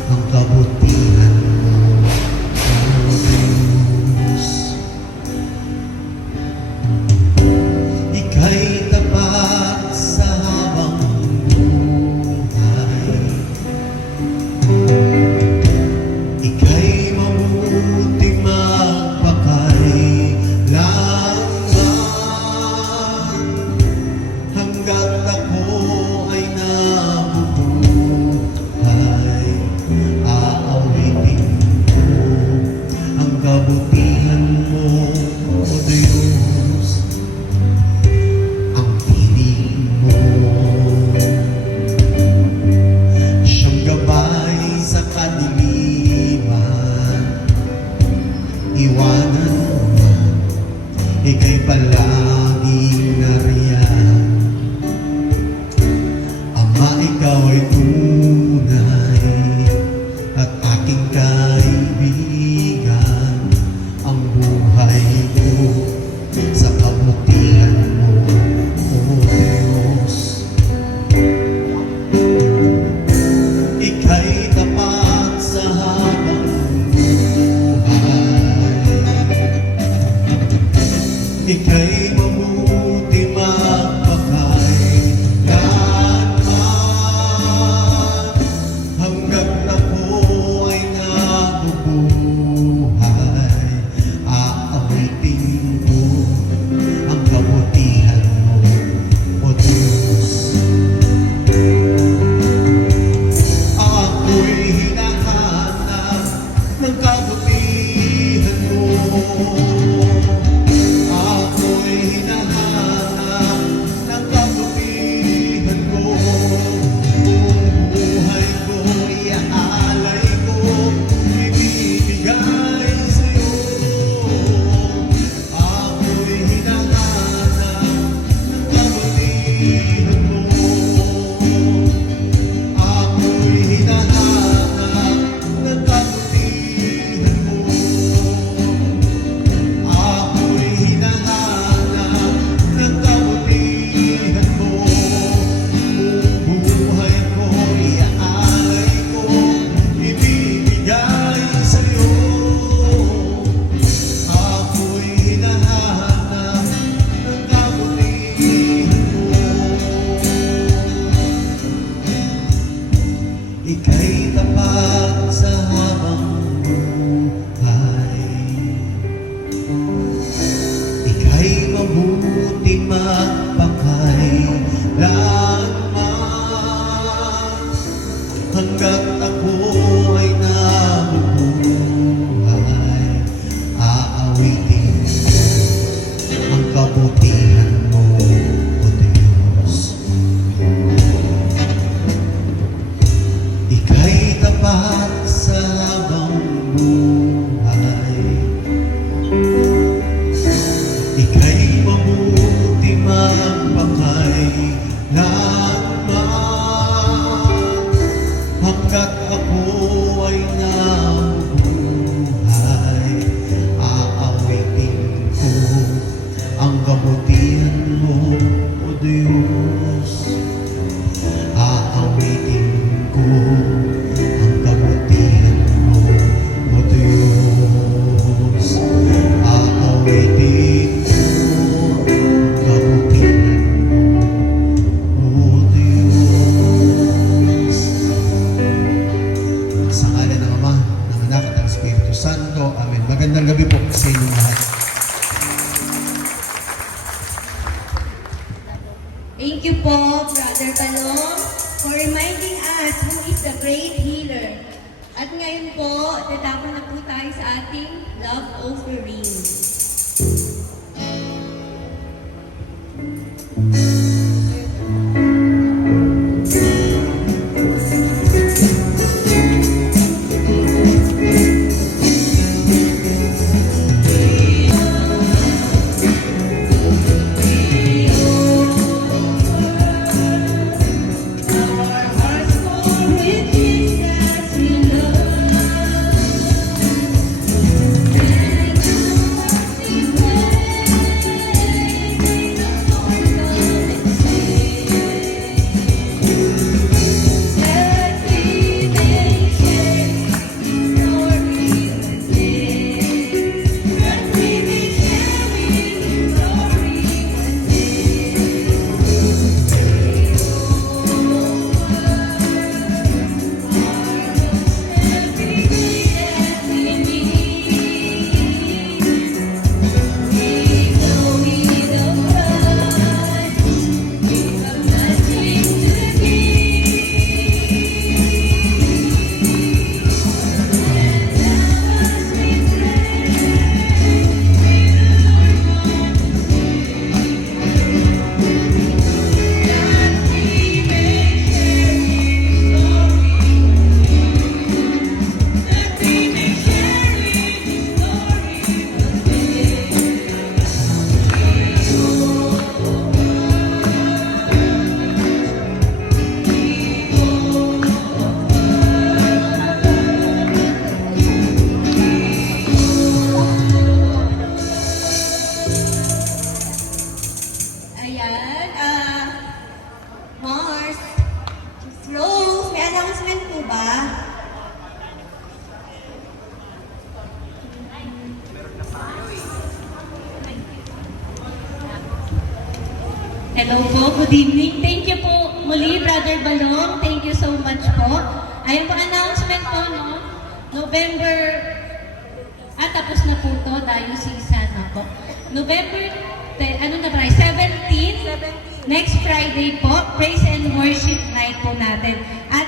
ang kabutihan mo, O Diyos. Ika'y tapat sa habang buhay. Ika'y mabuting magpakailanman. Hanggat ako laging nariyan. Ama, ikaw ay tunay at aking kaibigan. Ang buhay ko sa kabutihan mo, O Diyos. Ika'y tapat sa habang buhay. Ika'y mabuti magpakailanman. Hanggang ako ay nabubuhay, aawitin ko ang kabutihan mo, O Diyos. Ako'y hinahanap ng kabutihan mo. Ako'y hinahanap ng kabutihan mo. Buong buhay ko, iaalay ko, ibibigay sa'yo. Ako'y hinahanap ng kabutihan mo. Ako'y hinahanap ng kabutihan mo. Ako'y hinahanap ng kabutihan mo. Buong buhay ko, iaalay ko, ibibigay sa'yo. Ako'y hinahanap ng kabutihan mo. Ika'y tapat sa habang buhay. Ika'y mabuting magpakailanman. Hanggat ako ay nabubuhay, aawitin ko ang kabutihan mo, O Diyos. Ika'y tapat sa habang buhay. Ika'y mabuti magpakailanman. Hanggat ako ay nabubuhay, aawitin ko ang kabutihan mo, O Diyos. Aawitin ko ang kabutihan mo, O Diyos. Aawitin ko ang kabutihan mo, O Diyos. Sa ngalan ng Ama, ng Anak at ng Espiritu Santo. Amen. Magandang gabi po sa inyong lahat. Thank you po, Brother Talong, for reminding us who is the great healer. At ngayon po, tatapon na po tayo sa ating love offering. Ayan, Mars, Rose, may announcement po ba? Hello po, good evening. Thank you po muli, Brother Balong. Thank you so much po. Ayan po, announcement po, no? November, tapos na po to, diocese na po. November, 17, next Friday po, praise and worship night po natin. At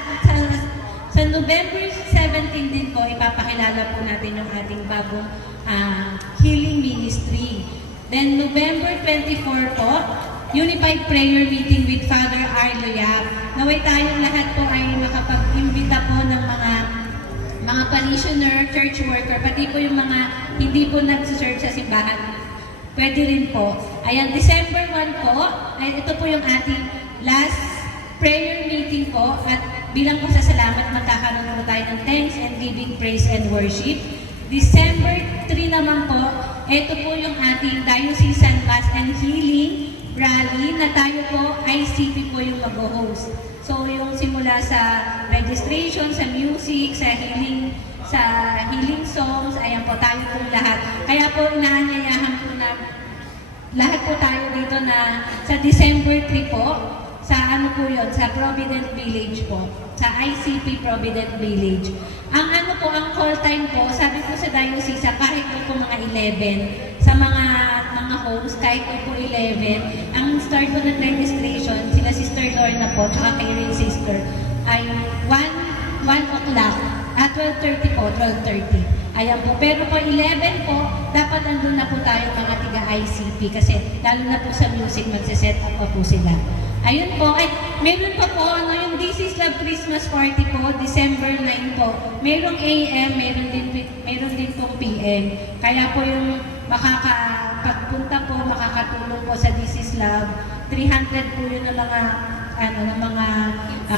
sa November 17 din po, ipapakilala po natin yung ating bagong healing ministry. Then November 24 po, Unified Prayer Meeting with Father Arlo Yap. Naway tayong lahat po ay makapag-imbita po ng mga parishioner, church worker, pati po yung mga hindi po nag-serve sa simbahan. Pwede rin po. Ayan, December 1 po, ay ito po yung ating last prayer meeting po at bilang po sa salamat magkakaroon po tayo ng thanks and giving praise and worship. December 3 naman po, ito po yung ating Diocesan Mass and Healing Rally na tayo po, ICP po yung mag-host. So yung simula sa registration, sa music, sa healing songs, ayan po tayo po lahat. Kaya po inaanyayahan po na lahat po tayo dito na sa December 3 po, sa ano po yun, sa Provident Village po, sa ICP Provident Village. Ang ano po, ang call time po, sabi po sa diocese, kahit po mga 11, sa mga host, kahit po 11, ang start po ng registration, sila Sister Lorna po, tsaka kay Ray Sister, ay 1 o'clock, at 12:30 po, 12:30. Ayan po, pero po 11 po, dapat andun na po tayo mga tiga-ICP kasi lalo na po sa music, magsiset up pa po sila. Ayun po, ay meron pa po, yung This is Love Christmas Party po, December 9 po. Merong AM, meron din pong PM. Kaya po yung pagpunta po, makakatulong po sa This is Love, 300 po yun ng mga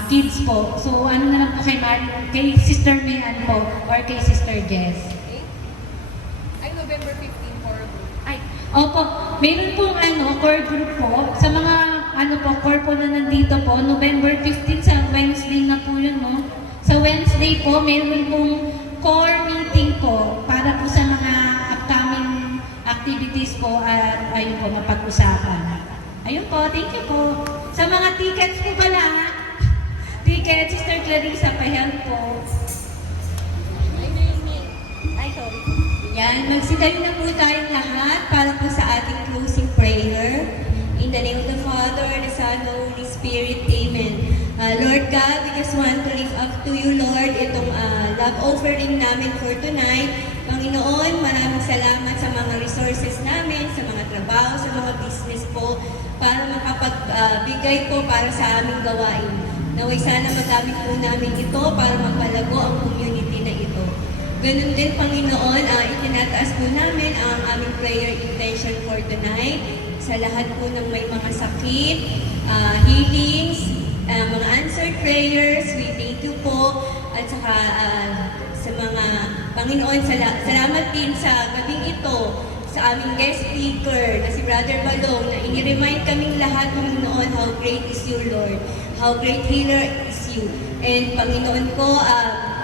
kids po. So ano na lang po kay Sister Mayan po or kay Sister Jess. Ay, November 15 for Ay, opo, meron pong core group po. Sa mga core po na nandito po, November 15 sa Wednesday na po yun, no? Sa Wednesday po, meron pong core meeting po para po sa mga upcoming activities po at ayun po, mapag-usapan. Ayun po, thank you po. Sa mga tickets po pala, tickets, Sister Clarissa, pa-help po. Ay, sorry. Yan, magsigayo na po tayong lahat para po sa ating closing prayer. In the name of the Father, the Son, the Holy Spirit, Amen. Lord God, we just want to lift up to you, Lord, itong love offering namin for tonight. Panginoon, maraming salamat sa mga resources namin, sa mga trabaho, sa mga business po, para makapagbigay po para sa aming gawain. Naway sana magamit po namin ito para magpalago ang community na ito. Ganun din, Panginoon, itinataas po namin ang aming prayer intention for tonight. Sa lahat po ng may mga sakit, healings, mga answered prayers, we thank you po. At saka sa mga Panginoon, salamat din sa gabing ito sa aming guest speaker na si Brother Balong na iniremind kaming lahat, Panginoon, how great is you, Lord. How great healer is you. And Panginoon ko,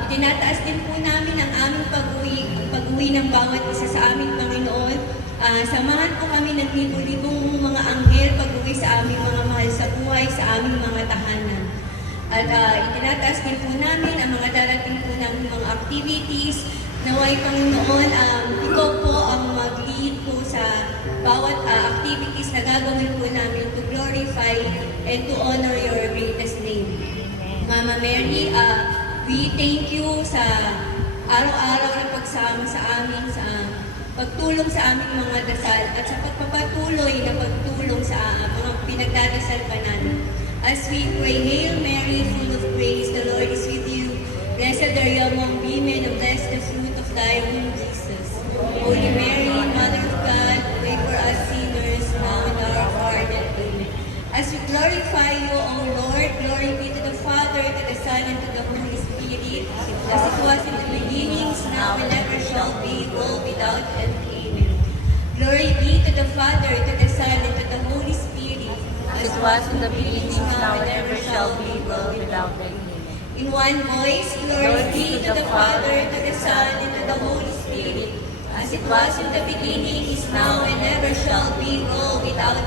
itinataas din po namin ang aming pag-uwi ng bawat isa sa aming Panginoon. Samahan po kami ng libo-libong mga anghel pag-uwi sa aming mga mahal sa buhay, sa aming mga tahanan. At itinataas din po namin ang mga darating po ng mga activities. Naway, Panginoon, ikaw po ang mag-lead po sa bawat activities na gagawin po namin to glorify and to honor your greatest name. Mama Mary, we thank you sa araw-araw na pagsama sa amin, sa pagtulong sa aming mga dasal at sa pagpapatuloy na pagtulong sa mga pinagdadasal pa namin. As we pray, Hail Mary, full of grace, the Lord is with you. Blessed are you among women, and blessed the fruit of thy womb, Jesus. Holy Mary, Mother of God, pray for us sinners, now and at our hour of death. Amen. As we glorify you, O Lord, glory be to the Father, to the Son, and to the Holy Spirit, as it was in the beginnings, now and ever shall be, world without end. Amen. Glory be to the Father, to the Son, and to the Holy Spirit, was in the beginning, is now, and ever shall be, world without end. In one voice, glory be to the Father, to the Son, and to the Holy Spirit, as it was in the beginning, is now, and ever shall be, world without